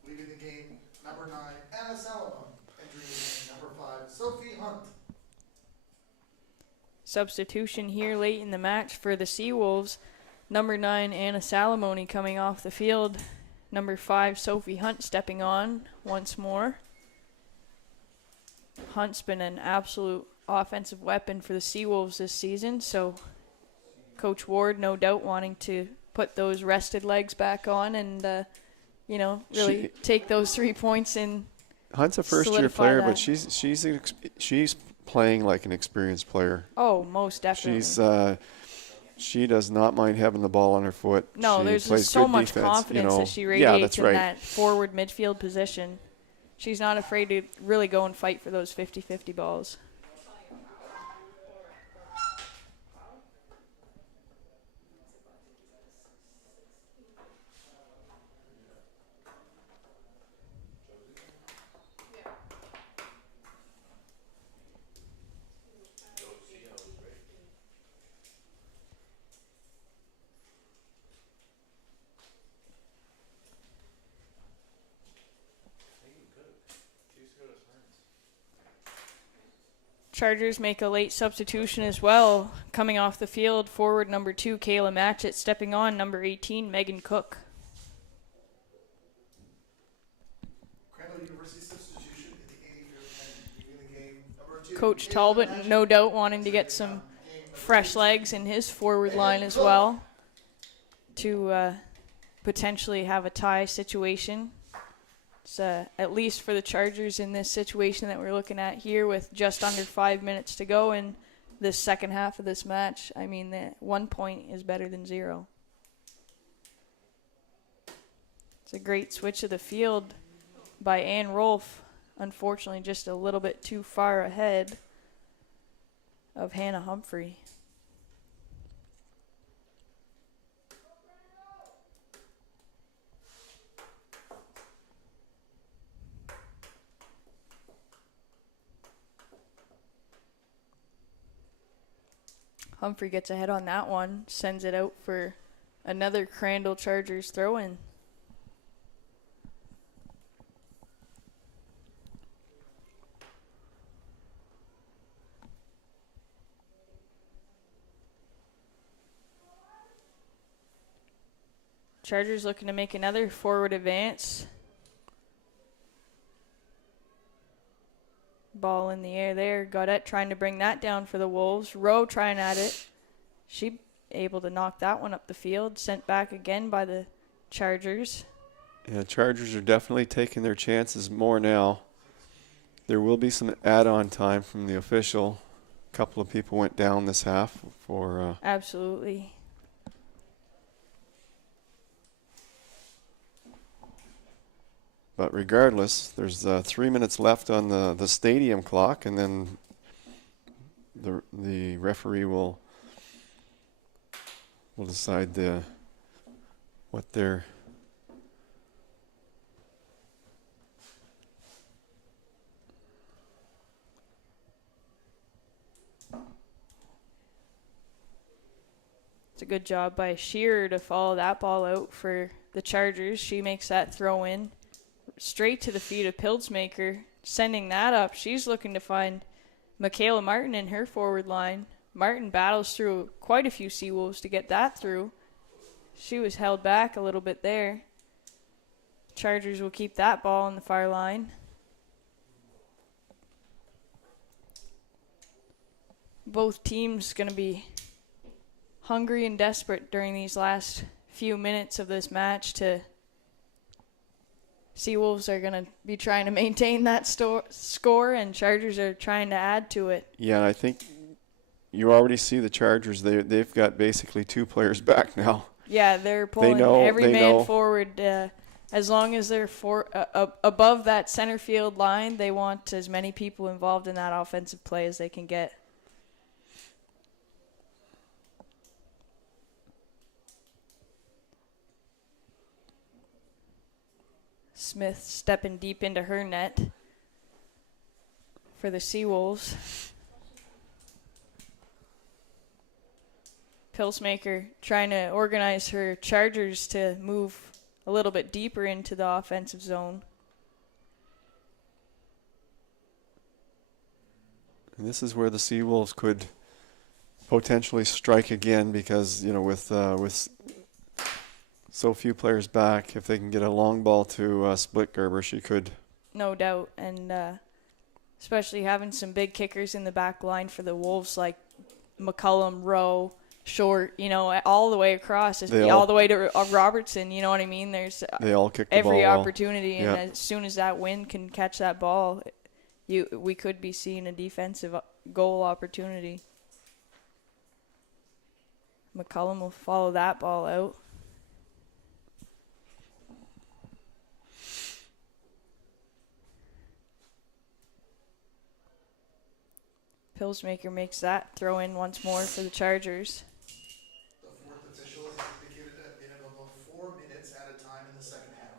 Leaving the game, number 9, Anna Salomon. Entering the game, number 5, Sophie Hunt. Substitution here late in the match for the Seawolves. Number 9, Anna Salamoni coming off the field. Number 5, Sophie Hunt stepping on once more. Hunt's been an absolute offensive weapon for the Seawolves this season, so Coach Ward no doubt wanting to put those rested legs back on and, really take those 3 points in. Hunt's a first-year player, but she's playing like an experienced player. Oh, most definitely. She does not mind having the ball on her foot. No, there's so much confidence that she radiates in that forward midfield position. She's not afraid to really go and fight for those 50-50 balls. Chargers make a late substitution as well. Coming off the field, forward number 2, Kayla Martin, stepping on number 18, Megan Cook. Crandall University Coach Talbot, no doubt, wanting to get some fresh legs in his forward line as well to potentially have a tie situation. It's, at least for the Chargers in this situation that we're looking at here with just under 5 minutes to go in this second half of this match. I mean, the 1 point is better than 0. It's a great switch of the field by Ann Rolfe. Unfortunately, just a little bit too far ahead of Hannah Humphrey. Humphrey gets ahead on that one, sends it out for another Crandall Chargers throw-in. Chargers looking to make another forward advance. Ball in the air there. Gaudette trying to bring that down for the Wolves. Rowe trying at it. She able to knock that one up the field. Sent back again by the Chargers. Yeah, Chargers are definitely taking their chances more now. There will be some add-on time from the official. A couple of people went down this half for... Absolutely. But regardless, there's 3 minutes left on the stadium clock, and then the referee will decide what their It's a good job by Shearer to follow that ball out for the Chargers. She makes that throw in straight to the feet of Pilsmaker, sending that up. She's looking to find Michaela Martin in her forward line. Martin battles through quite a few Seawolves to get that through. She was held back a little bit there. Chargers will keep that ball on the far line. Both teams going to be hungry and desperate during these last few minutes of this match to Seawolves are going to be trying to maintain that score, and Chargers are trying to add to it. Yeah, I think you already see the Chargers. They've got basically 2 players back now. Yeah, they're pulling every man forward. As long as they're above that center field line, they want as many people involved in that offensive play as they can get. Smith stepping deep into her net for the Seawolves. Pilsmaker trying to organize her Chargers to move a little bit deeper into the offensive zone. And this is where the Seawolves could potentially strike again because, with so few players back, if they can get a long ball to Split Gerber, she could. No doubt, and especially having some big kickers in the back line for the Wolves like McCullum, Rowe, Short, all the way across, all the way to Robertson, you know what I mean? They all kick the every ball opportunity, well. And as soon as that wind can catch that ball, we could be seeing a defensive goal opportunity. McCullum will follow that ball out. Pilsmaker makes that throw in once more for the Chargers. The fourth official has indicated a minimum of 4 minutes at a time in the second half.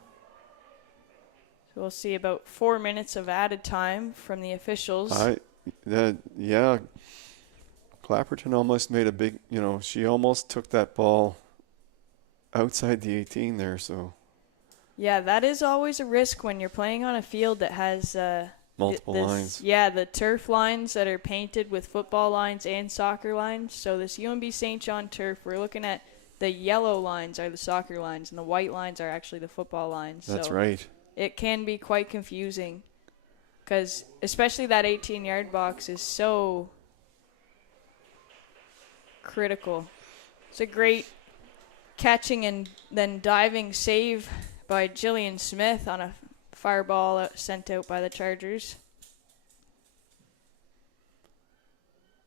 So we'll see about 4 minutes of added time from the officials. Yeah. Clapperton almost made a big, she almost took that ball outside the 18 there, so. Yeah, that is always a risk when you're playing on a field that has multiple lines. Yeah, the turf lines that are painted with football lines and soccer lines. So this UNB St. John turf, we're looking at the yellow lines are the soccer lines and the white lines are actually the football lines. That's so right. It can be quite confusing. because especially that 18-yard box is so critical. It's a great catching and then diving save by Jillian Smith on a fireball sent out by the Chargers.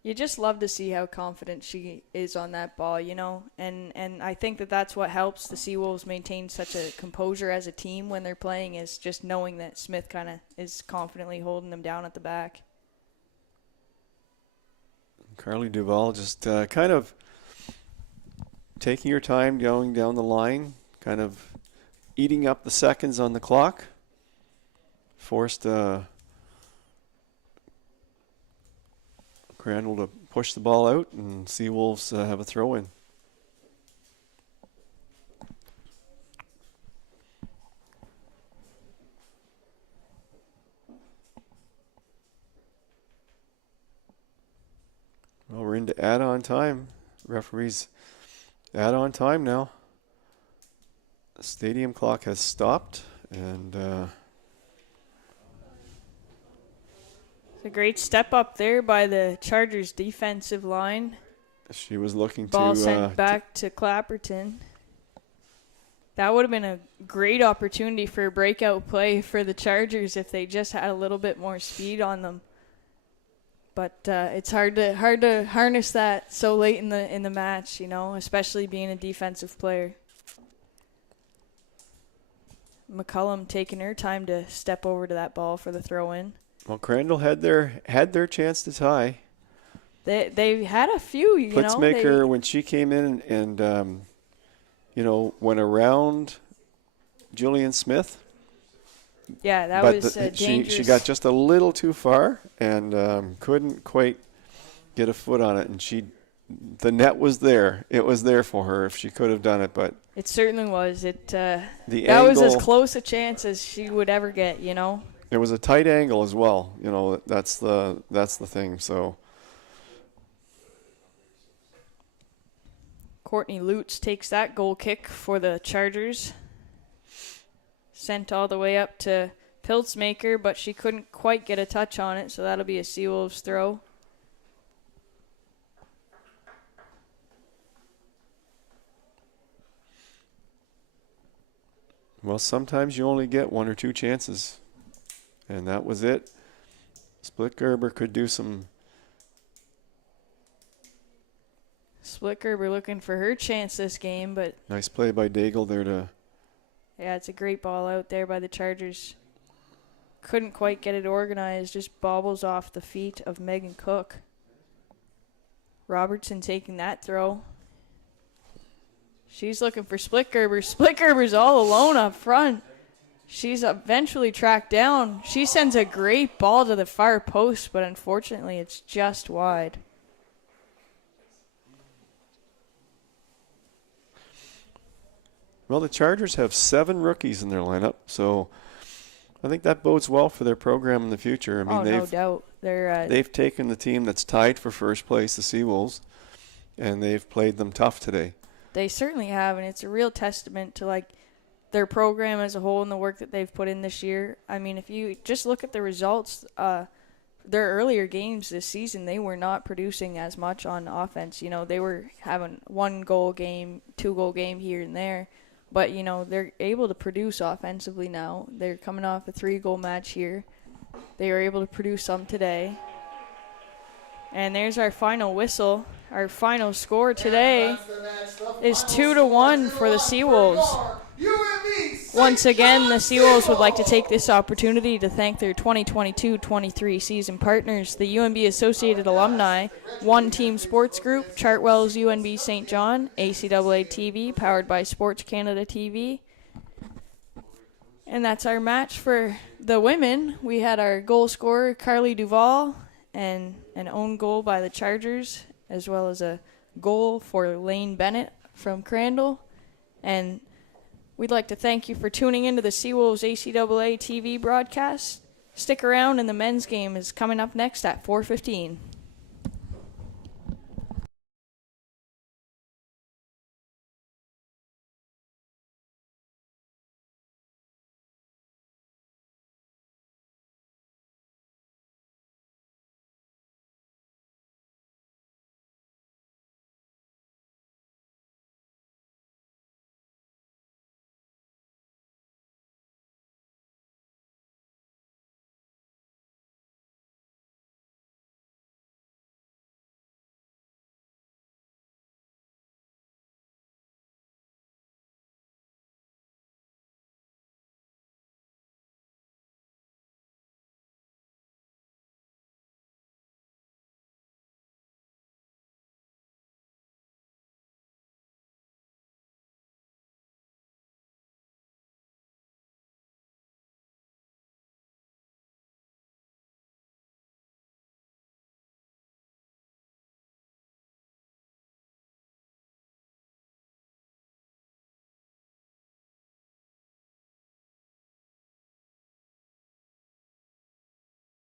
You just love to see how confident she is on that ball, you know, and I think that that's what helps the Seawolves maintain such a composure as a team when they're playing, is just knowing that Smith kind of is confidently holding them down at the back. Carly Duvall just kind of taking her time going down the line, kind of eating up the seconds on the clock. Forced Crandall to push the ball out, and Seawolves have a throw in. Well, we're into add-on time. Referees add-on time now. The stadium clock has stopped, and It's a great step up there by the Chargers defensive line. she was looking Ball to sent back to Clapperton. That would have been a great opportunity for a breakout play for the Chargers if they just had a little bit more speed on them. But it's hard to harness that so late in the match, you know, especially being a defensive player. McCullum taking her time to step over to that ball for the throw-in. Well, Crandall had their chance to tie. They had a few, you know. Putzmaker, when she came in and went around Julian Smith. Yeah, that but was dangerous. She got just a little too far and couldn't quite get a foot on it. And the net was there. It was there for her if she could have done it, but it certainly was. That angle, was as close a chance as she would ever get, you know. It was a tight angle as well. You know, that's the thing. So Courtney Lutz takes that goal kick for the Chargers. Sent all the way up to Piltzmaker, but she couldn't quite get a touch on it, so that'll be a Seawolves throw. Well, sometimes you only get one or two chances. And that was it. Split Gerber could do some. Split Gerber looking for her chance this game, but Nice play by Daigle there to. yeah, it's a great ball out there by the Chargers. Couldn't quite get it organized, just bobbles off the feet of Megan Cook. Robertson taking that throw. She's looking for Split Gerber. Split Gerber's all alone up front. She's eventually tracked down. She sends a great ball to the far post, but unfortunately it's just wide. Well, the Chargers have 7 rookies in their lineup, so I think that bodes well for their program in the future. I mean, no doubt. They've taken the team that's tied for first place, the Seawolves, and they've played them tough today. They certainly have, and it's a real testament to their program as a whole and the work that they've put in this year. I mean, if you just look at the results, their earlier games this season, they were not producing as much on offense. You know, they were having 1-goal game, 2-goal game here and there. But, you know, they're able to produce offensively now. They're coming off a 3-goal match here. They were able to produce some today. And there's our final whistle. Our final score today is 2-1 for the Seawolves. Once again, the Seawolves would like to take this opportunity to thank their 2022-23 season partners, the UNB Associated Alumni, One Team Sports Group, Chartwell's UNB St. John, ACAA TV, powered by Sports Canada TV. And that's our match for the women. We had our goal scorer, Carly Duvall, and an own goal by the Chargers, as well as a goal for Lane Bennett from Crandall. And we'd like to thank you for tuning into the Seawolves ACAA TV broadcast. Stick around, and the men's game is coming up next at 4:15.